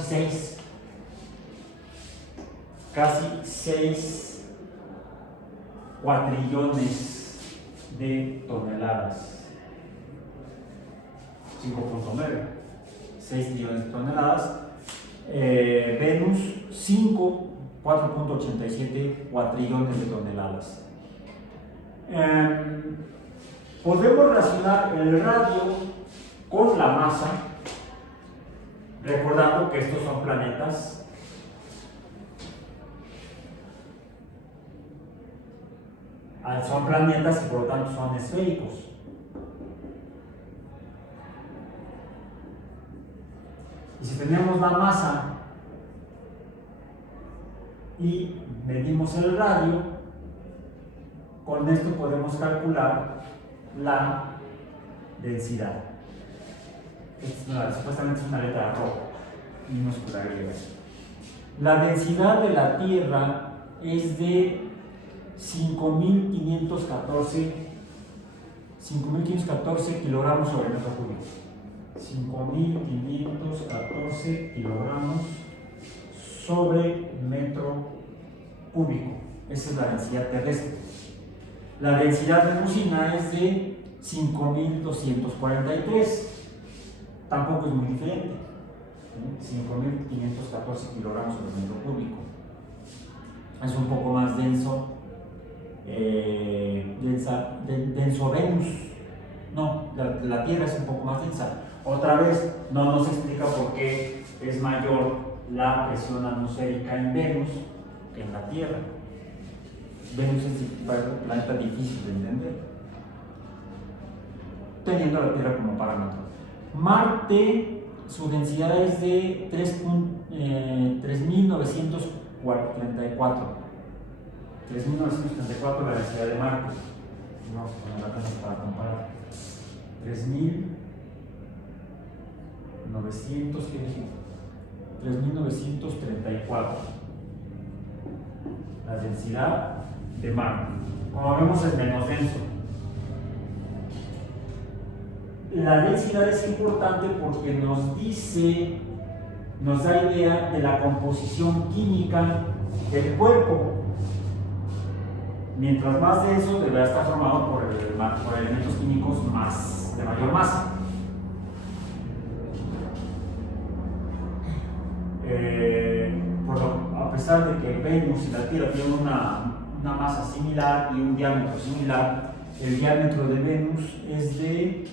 6. Casi 6 cuatrillones de toneladas. 5.9, 6 trillones de toneladas. Venus, 4.87 cuatrillones de toneladas. Podemos relacionar el radio con la masa, recordando que estos son planetas y por lo tanto son esféricos. Y si tenemos la masa y medimos el radio, con esto podemos calcular la densidad. Supuestamente es una letra roja, minúscula griega. La densidad de la Tierra es de 5.514 kilogramos sobre metro cúbico. 5.514 kilogramos sobre metro cúbico. Esa es la densidad terrestre. La densidad venusina es de 5.243. Tampoco es muy diferente. 5.514 kilogramos sobre metro cúbico. Es un poco más denso. Denso Venus. No, la Tierra es un poco más densa. Otra vez, no nos explica por qué es mayor la presión atmosférica en Venus que en la Tierra. Venus es un planeta difícil de entender, teniendo a la Tierra como parámetro. Marte, su densidad es de 3.934. 3.934 la densidad de Marte. Vamos a poner la casa para comparar. 3.934. La densidad de Marte. Como vemos, es menos denso. La densidad es importante porque nos da idea de la composición química del cuerpo. Mientras más denso, deberá estar formado por elementos químicos de mayor masa. A pesar de que Venus y la Tierra tienen una masa similar y un diámetro similar, el diámetro de Venus es de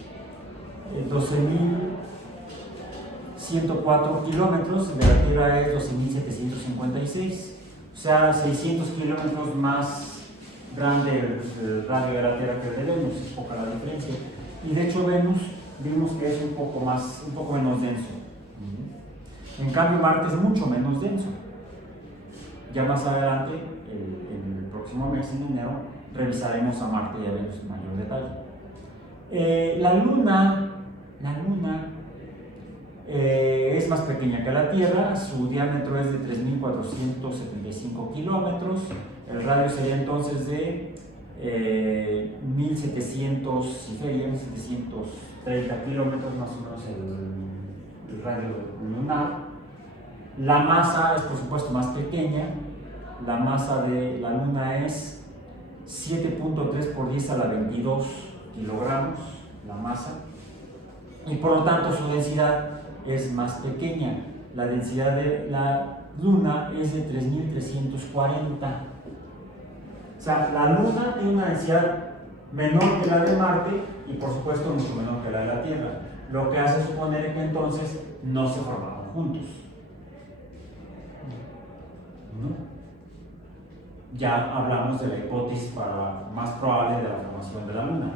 12.104 kilómetros, y de la Tierra es 12.756, o sea, 600 kilómetros más grande el radio de la Tierra que el de Venus, es poca la diferencia. Y de hecho Venus vimos que es un poco menos denso. En cambio Marte es mucho menos denso. Ya más adelante, en el próximo próximo mes, en enero, revisaremos a Marte y a Venus en mayor detalle. La Luna es más pequeña que la Tierra, su diámetro es de 3.475 kilómetros, el radio sería entonces de 1.730 kilómetros, más o menos el radio lunar. La masa es por supuesto más pequeña, la masa de la Luna es 7.3 por 10 a la 22 kilogramos, la masa, y por lo tanto su densidad es más pequeña. La densidad de la Luna es de 3.340. O sea, la Luna tiene una densidad menor que la de Marte y por supuesto mucho menor que la de la Tierra, lo que hace suponer que entonces no se formaron juntos. ¿No? Ya hablamos de la hipótesis más probable de la formación de la Luna,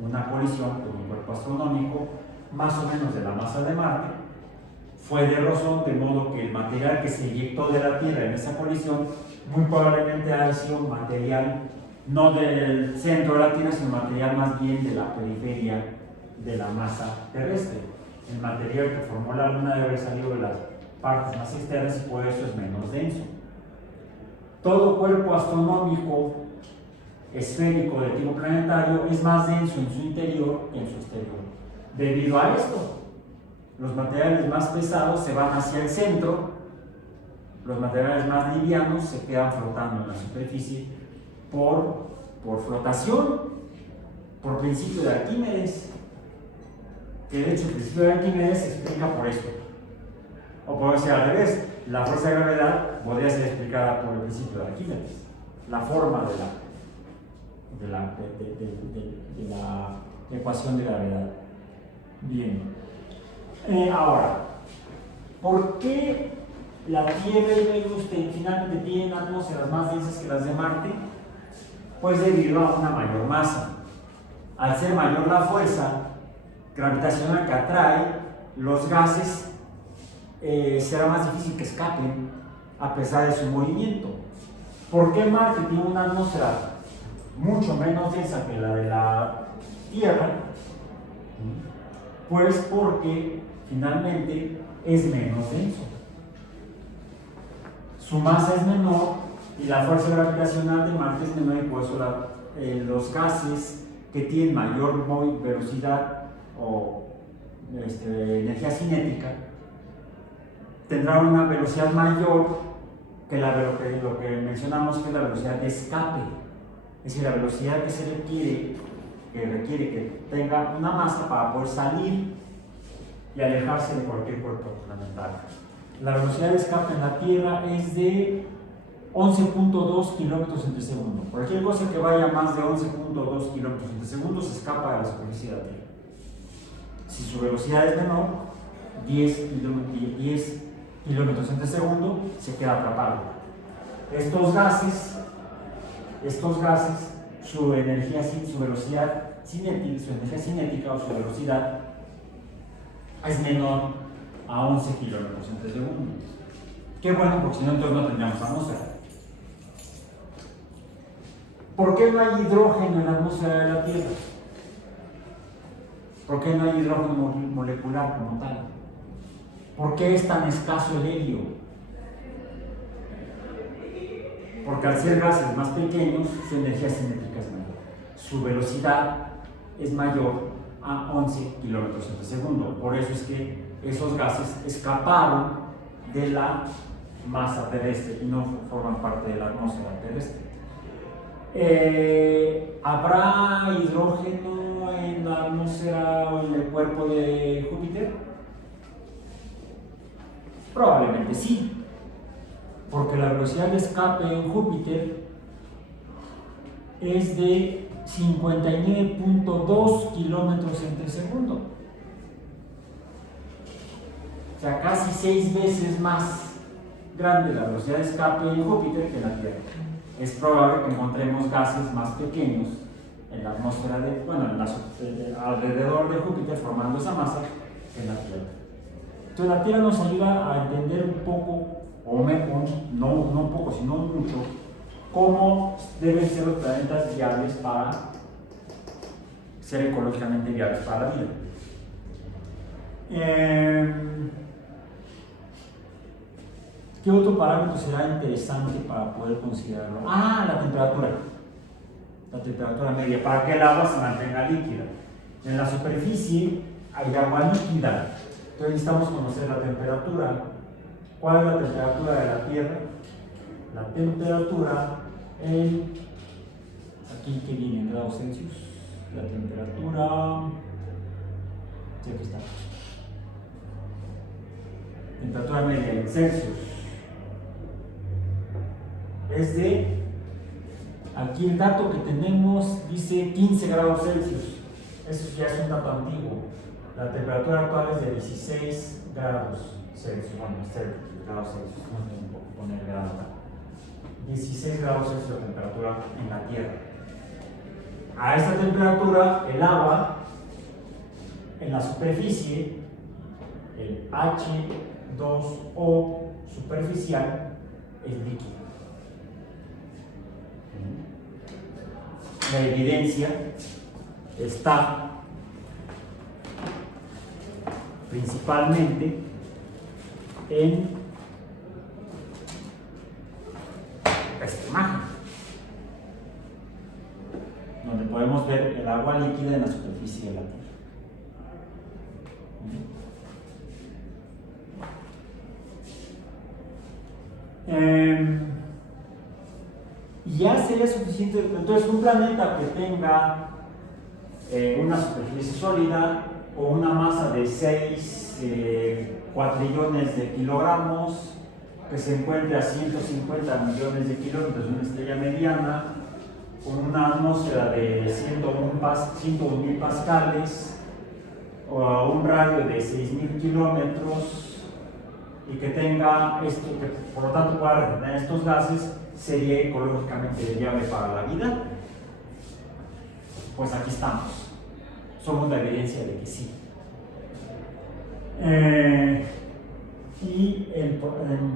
una colisión con un cuerpo astronómico más o menos de la masa de Marte, fue de rozón, de modo que el material que se inyectó de la Tierra en esa colisión muy probablemente haya sido material no del centro de la Tierra, sino material más bien de la periferia de la masa terrestre. El material que formó la Luna debe haber salido de las partes más externas y por eso es menos denso. Todo cuerpo astronómico esférico de tipo planetario es más denso en su interior que en su exterior. Debido a esto, los materiales más pesados se van hacia el centro, los materiales más livianos se quedan flotando en la superficie por flotación, por principio de Arquímedes, que de hecho el principio de Arquímedes se explica por esto. O puede ser al revés, la fuerza de gravedad podría ser explicada por el principio de Arquímedes, la forma de la ecuación de gravedad. Bien, ahora, ¿por qué la Tierra y Venus finalmente tienen atmósferas más densas que las de Marte? Pues debido a una mayor masa. Al ser mayor la fuerza gravitacional que atrae, los gases será más difícil que escapen a pesar de su movimiento. ¿Por qué Marte tiene una atmósfera mucho menos densa que la de la Tierra? Pues porque finalmente es menos denso. Su masa es menor y la fuerza gravitacional de Marte es menor y por eso los gases que tienen mayor velocidad o energía cinética tendrán una velocidad mayor que lo que mencionamos que es la velocidad de escape, es decir, la velocidad que se requiere que tenga una masa para poder salir y alejarse de cualquier cuerpo planetario. La velocidad de escape en la Tierra es de 11.2 kilómetros entre segundo. Cualquier cosa que vaya más de 11.2 kilómetros entre segundo se escapa de la superficie de la Tierra. Si su velocidad es menor, 10 kilómetros entre segundo, se queda atrapado. Estos gases, su velocidad cinética o su velocidad es menor a 11 kilómetros entre segundo. Qué bueno, porque si no, entonces no tendríamos atmósfera. ¿Por qué no hay hidrógeno en la atmósfera de la Tierra? ¿Por qué no hay hidrógeno molecular como tal? ¿Por qué es tan escaso el helio? Porque al ser gases más pequeños, su energía cinética es mayor. Su velocidad es mayor a 11 kilómetros entre segundo. Por eso es que esos gases escaparon de la masa terrestre y no forman parte de la atmósfera terrestre. ¿Habrá hidrógeno en la atmósfera o en el cuerpo de Júpiter? Probablemente sí, porque la velocidad de escape en Júpiter es de 59.2 kilómetros entre segundo. O sea, casi 6 veces más grande la velocidad de escape en Júpiter que en la Tierra. Es probable que encontremos gases más pequeños en la atmósfera alrededor de Júpiter formando esa masa que en la Tierra. Entonces la Tierra nos ayuda a entender un poco, no un poco, sino mucho, cómo deben ser los planetas viables para ser ecológicamente viables para la vida. ¿Qué otro parámetro será interesante para poder considerarlo? La temperatura. La temperatura media, para que el agua se mantenga líquida. En la superficie hay agua líquida, entonces necesitamos conocer la temperatura. ¿Cuál es la temperatura de la Tierra? La temperatura aquí que viene en grados Celsius, la temperatura, sí, aquí está. Temperatura media en Celsius es de, aquí el dato que tenemos dice 15 grados Celsius. Eso ya es un dato antiguo. La temperatura actual es de 16 grados Celsius. Bueno, grados Celsius, no sé un poco poner grado acá. 16 grados Celsius de temperatura en la Tierra. A esta temperatura, el agua en la superficie, el H2O superficial, es líquido. La evidencia está principalmente en esta imagen, donde podemos ver el agua líquida en la superficie de la Tierra. Ya sería suficiente. Entonces, un planeta que tenga una superficie sólida o una masa de 6 cuatrillones de kilogramos, que se encuentre a 150 millones de kilómetros, una estrella mediana, con una atmósfera de 101.000 pascales, o a un radio de 6.000 kilómetros, y que tenga esto, que por lo tanto pueda retener estos gases, sería ecológicamente viable para la vida. Pues aquí estamos, somos la evidencia de que sí. Y en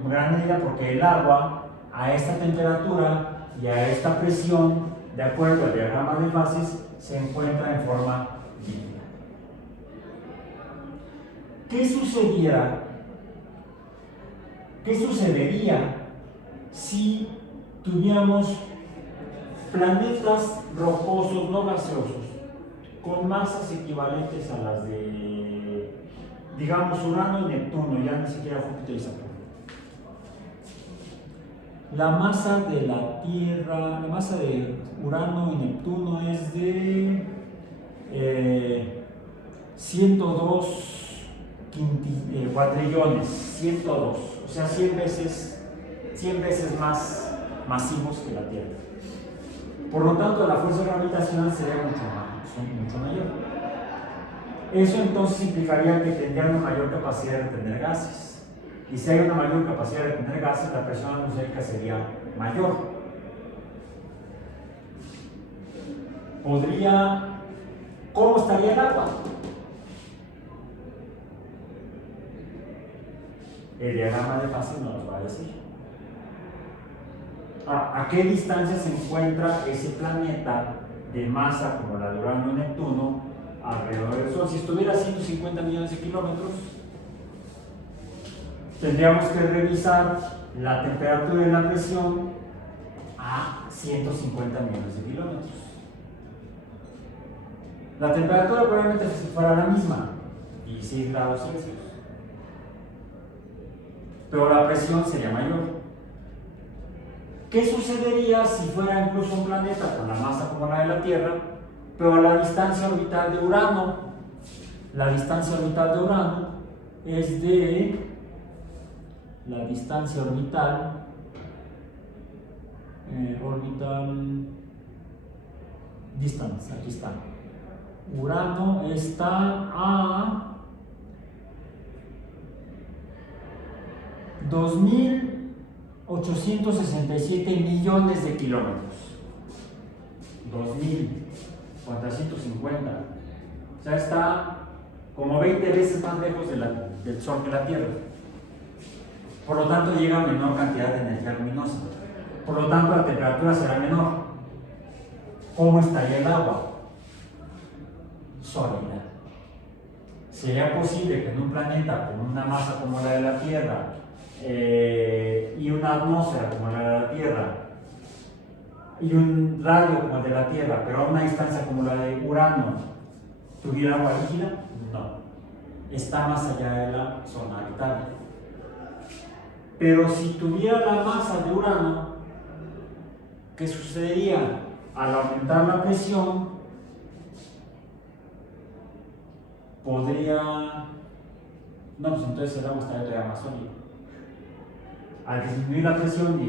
gran medida porque el agua a esta temperatura y a esta presión, de acuerdo al diagrama de fases, se encuentra en forma líquida. ¿Qué sucedería si tuviéramos planetas rocosos no gaseosos con masas equivalentes a las de, digamos, Urano y Neptuno, ya ni siquiera Júpiter y Saturno? La masa de la Tierra, la masa de Urano y Neptuno es de 102 cuatrillones, 102, o sea, 100 veces más masivos que la Tierra. Por lo tanto, la fuerza gravitacional sería mucho mayor. Eso entonces implicaría que tendrían una mayor capacidad de retener gases. Y si hay una mayor capacidad de retener gases, la presión atmosférica sería mayor. ¿Cómo estaría el agua? El diagrama de fases nos lo va a decir. ¿A qué distancia se encuentra ese planeta de masa como la de Urano y Neptuno alrededor del Sol? Si estuviera a 150 millones de kilómetros, tendríamos que revisar la temperatura y la presión a 150 millones de kilómetros. La temperatura probablemente fuera la misma, 16 grados Celsius, pero la presión sería mayor. ¿Qué sucedería si fuera incluso un planeta con la masa como la de la Tierra, pero a la distancia orbital de Urano? La distancia orbital de Urano es de la distancia orbital distance, aquí está. Urano está a 2.867 millones de kilómetros. 2.450. O sea, está como 20 veces más lejos del Sol que la Tierra. Por lo tanto, llega a menor cantidad de energía luminosa. Por lo tanto, la temperatura será menor. ¿Cómo estaría el agua? Sólida. ¿Sería posible que en un planeta con una masa como la de la Tierra y una atmósfera como la de la Tierra y un radio como el de la Tierra, pero a una distancia como la de Urano, tuviera agua líquida? No. Está más allá de la zona habitable. Pero si tuviera la masa de Urano, ¿qué sucedería? Al aumentar la presión, podría... No, pues entonces el agua estaría todavía más sólido. Al disminuir la presión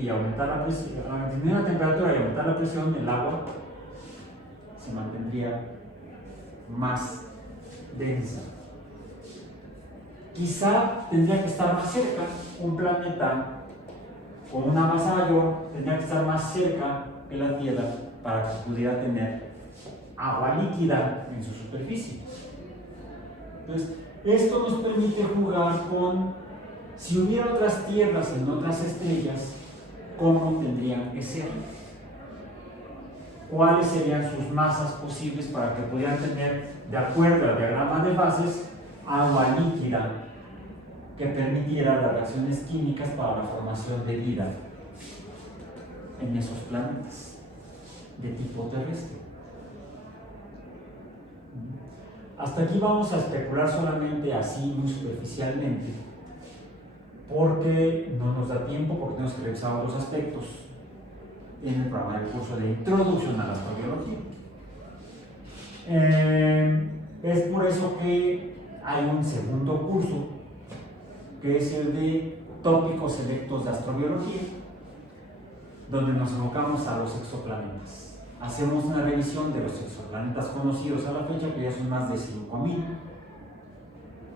y aumentar la presión, al disminuir la temperatura y aumentar la presión, el agua se mantendría más densa. Quizá tendría que estar más cerca, un planeta con una masa mayor tendría que estar más cerca que la Tierra para que pudiera tener agua líquida en su superficie. Entonces, esto nos permite jugar con, si hubiera otras tierras en otras estrellas, ¿cómo tendrían que ser? ¿Cuáles serían sus masas posibles para que pudieran tener, de acuerdo al diagrama de fases, agua líquida que permitiera las reacciones químicas para la formación de vida en esos planetas de tipo terrestre? Hasta aquí vamos a especular solamente así, muy superficialmente, porque no nos da tiempo, porque tenemos que revisar otros aspectos en el programa del curso de Introducción a la Astrobiología. Es por eso que hay un segundo curso, que es el de Tópicos Selectos de Astrobiología, donde nos enfocamos a los exoplanetas. Hacemos una revisión de los exoplanetas conocidos a la fecha, que ya son más de 5.000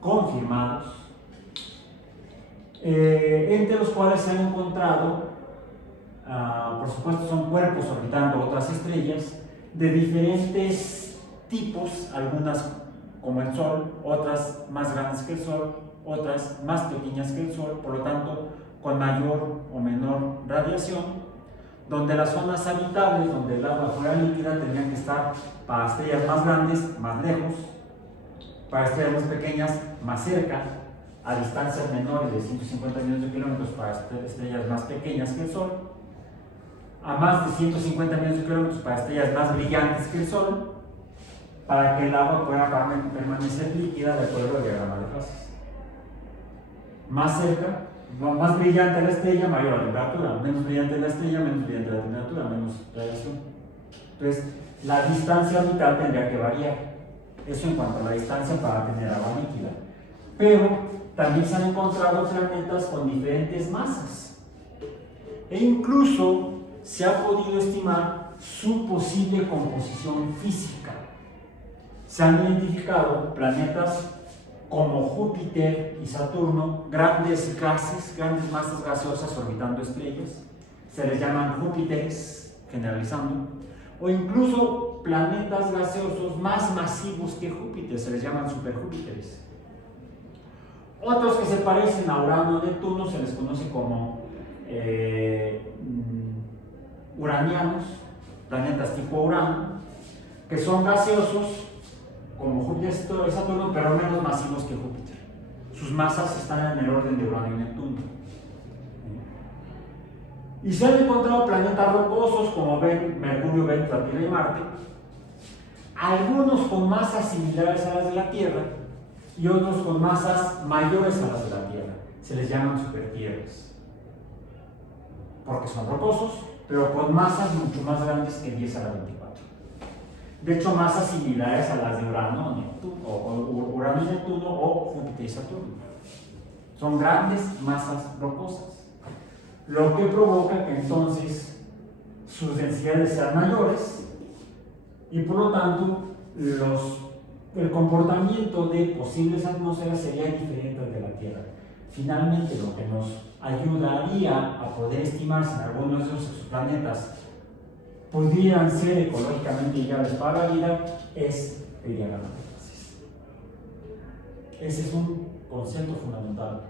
confirmados, entre los cuales se han encontrado, por supuesto, son cuerpos orbitando otras estrellas de diferentes tipos, algunas como el Sol, otras más grandes que el Sol, otras más pequeñas que el Sol, por lo tanto, con mayor o menor radiación, donde las zonas habitables, donde el agua fuera líquida, tendrían que estar para estrellas más grandes, más lejos, para estrellas más pequeñas, más cerca, a distancias menores de 150 millones de kilómetros para estrellas más pequeñas que el Sol, a más de 150 millones de kilómetros para estrellas más brillantes que el Sol, para que el agua pueda permanecer líquida de acuerdo al diagrama de fases. Más cerca, más brillante la estrella, mayor la temperatura; menos brillante la estrella, menos brillante la temperatura, menos radiación. Entonces, la distancia orbital tendría que variar. Eso en cuanto a la distancia para tener agua líquida. Pero también se han encontrado planetas con diferentes masas. E incluso se ha podido estimar su posible composición física. Se han identificado planetas como Júpiter y Saturno, grandes gases, grandes masas gaseosas orbitando estrellas. Se les llaman Júpiteres, generalizando. O incluso planetas gaseosos más masivos que Júpiter, se les llaman superjúpiteres. Otros que se parecen a Urano y Neptuno se les conoce como uranianos, planetas tipo Urano, que son gaseosos como Júpiter y Saturno, pero menos masivos que Júpiter. Sus masas están en el orden de Urano y Neptuno. Y se han encontrado planetas rocosos como Mercurio, Venus, la Tierra y Marte, algunos con masas similares a las de la Tierra y otros con masas mayores a las de la Tierra. Se les llaman supertierras, porque son rocosos, pero con masas mucho más grandes que 10 a la 24. De hecho, masas similares a las de Urano, Neptuno, o Urano y Neptuno, o Júpiter y Saturno. Son grandes masas rocosas, lo que provoca que entonces sus densidades sean mayores y por lo tanto el comportamiento de posibles atmósferas sería diferente al de la Tierra. Finalmente, lo que nos ayudaría a poder estimar si en algunos de esos exoplanetas pudieran ser ecológicamente viables para la vida es el diagrama de fases. Ese es un concepto fundamental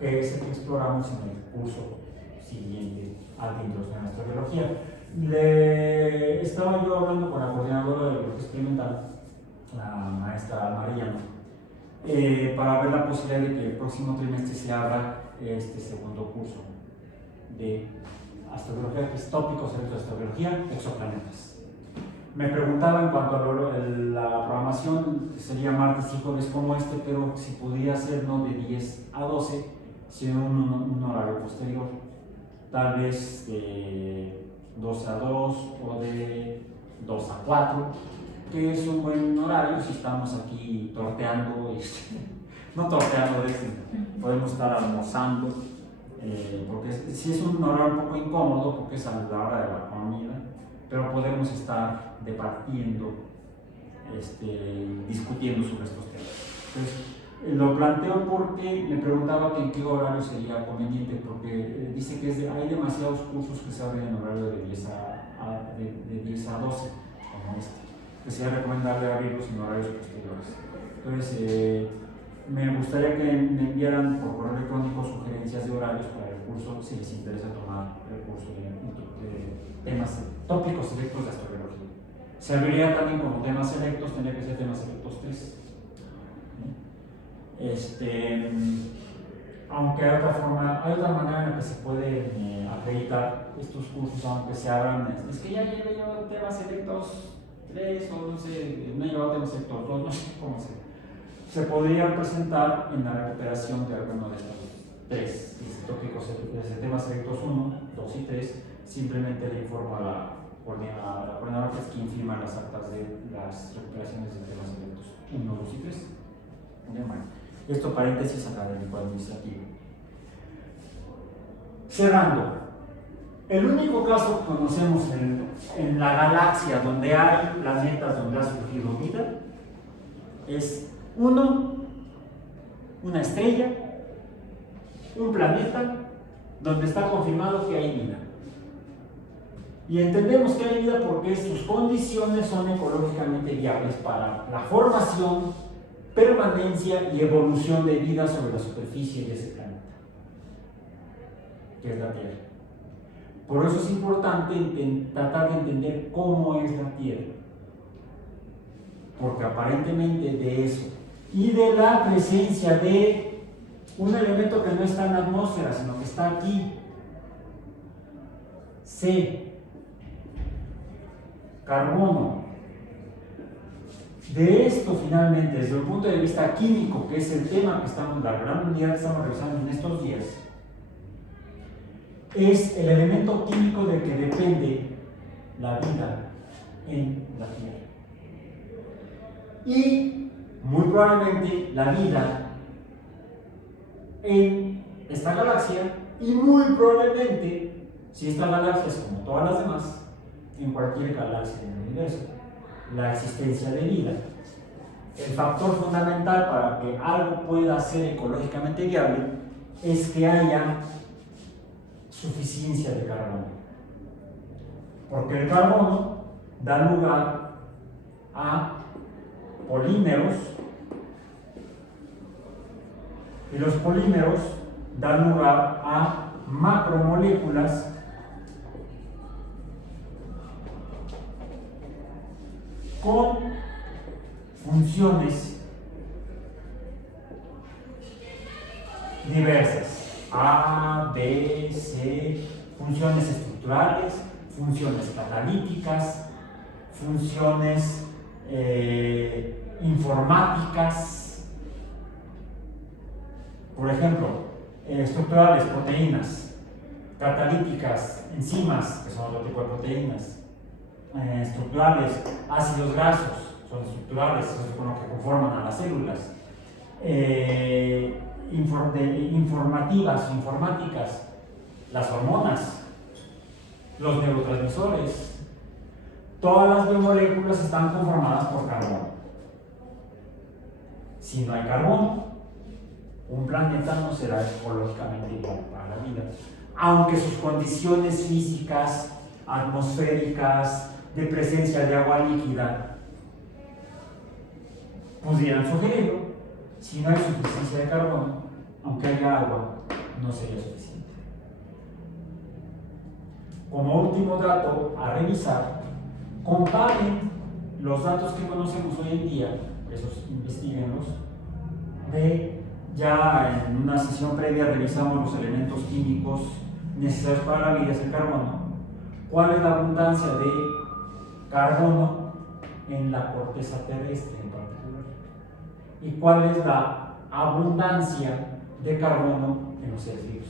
que es el que exploramos en el curso siguiente adentro de nuestra biología. Le estaba yo hablando con la coordinadora del bloque experimental, la maestra Mariana, para ver la posibilidad de que el próximo trimestre se abra este segundo curso de astrobiología, que es tópicos de astrobiología, exoplanetas. Me preguntaba en cuanto a la programación, que sería martes y jueves como este, pero si podría ser no de 10 a 12, sino un horario posterior, tal vez de 12 a 2 o de 2 a 4, que es un buen horario si estamos aquí torteando, no torteando, podemos estar almorzando, porque si es un horario un poco incómodo, porque es a la hora de la comida, pero podemos estar debatiendo, discutiendo sobre estos temas. Entonces, lo planteo porque me preguntaba que en qué horario sería conveniente, porque dice que hay demasiados cursos que se abren en horario de 10 a 12, como este, que sería recomendable abrirlos en horarios posteriores. Entonces, me gustaría que me enviaran por correo electrónico sugerencias de horarios para el curso, si les interesa tomar el curso de temas tópicos selectos de astrobiología. Serviría también como temas selectos, tendría que ser temas selectos 3. Aunque hay otra manera en la que se puede acreditar estos cursos, aunque se abran, es que ya llevo yo temas selectos 3 o no sé, no he llevado temas selectos 2, no sé cómo se podría presentar en la recuperación de alguno de estos 3 tópicos, temas selectos 1, 2 y 3, simplemente le informo a la coordinadora, que es quien firma las actas de las recuperaciones de temas selectos 1, 2 y 3. Bueno, esto paréntesis académico administrativo. Cerrando, el único caso que conocemos en la galaxia donde hay planetas donde ha surgido vida es una estrella, un planeta donde está confirmado que hay vida. Y entendemos que hay vida porque sus condiciones son ecológicamente viables para la formación, permanencia y evolución de vida sobre la superficie de ese planeta, que es la Tierra. Por eso es importante tratar de entender cómo es la Tierra, porque aparentemente de eso y de la presencia de un elemento que no está en la atmósfera, sino que está aquí, C, carbono. De esto finalmente, desde el punto de vista químico, que es el tema que la gran unidad que estamos revisando en estos días, es el elemento químico del que depende la vida en la Tierra. Y muy probablemente la vida en esta galaxia, y muy probablemente, si esta galaxia es como todas las demás, en cualquier galaxia del universo, la existencia de vida. El factor fundamental para que algo pueda ser ecológicamente viable es que haya suficiencia de carbono, porque el carbono da lugar a polímeros y los polímeros dan lugar a macromoléculas con funciones diversas, A, B, C, funciones estructurales, funciones catalíticas, funciones informáticas, por ejemplo, estructurales, proteínas, catalíticas, enzimas, que son otro tipo de proteínas, estructurales, ácidos grasos, son estructurales, son los que conforman a las células, informáticas, las hormonas, los neurotransmisores, todas las biomoléculas están conformadas por carbono. Si no hay carbono, un planeta no será ecológicamente viable para la vida, aunque sus condiciones físicas, atmosféricas, de presencia de agua líquida pudieran sugerirlo. Si no hay suficiencia de carbono, aunque haya agua, no sería suficiente. como último dato a revisar, comparen los datos que conocemos hoy en día, esos investiguenlos, ya en una sesión previa revisamos los elementos químicos necesarios para la vida, es el carbono. ¿Cuál es la abundancia de carbono en la corteza terrestre en particular? ¿Y cuál es la abundancia de carbono en los seres vivos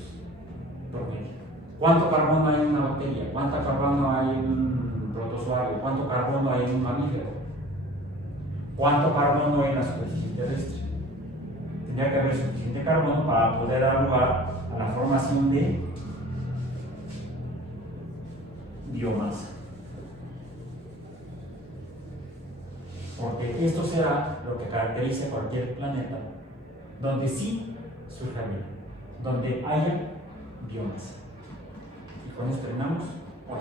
promedio? ¿Cuánto carbono hay en una bacteria? ¿Cuánto carbono hay en un protozoario? ¿Cuánto carbono hay en un mamífero? ¿Cuánto carbono hay en la superficie terrestre? Tendría que haber suficiente carbono para poder dar lugar a la formación de biomasa. Porque esto será lo que caracteriza cualquier planeta donde sí surja vida, donde haya biomasa. Y con eso terminamos hoy.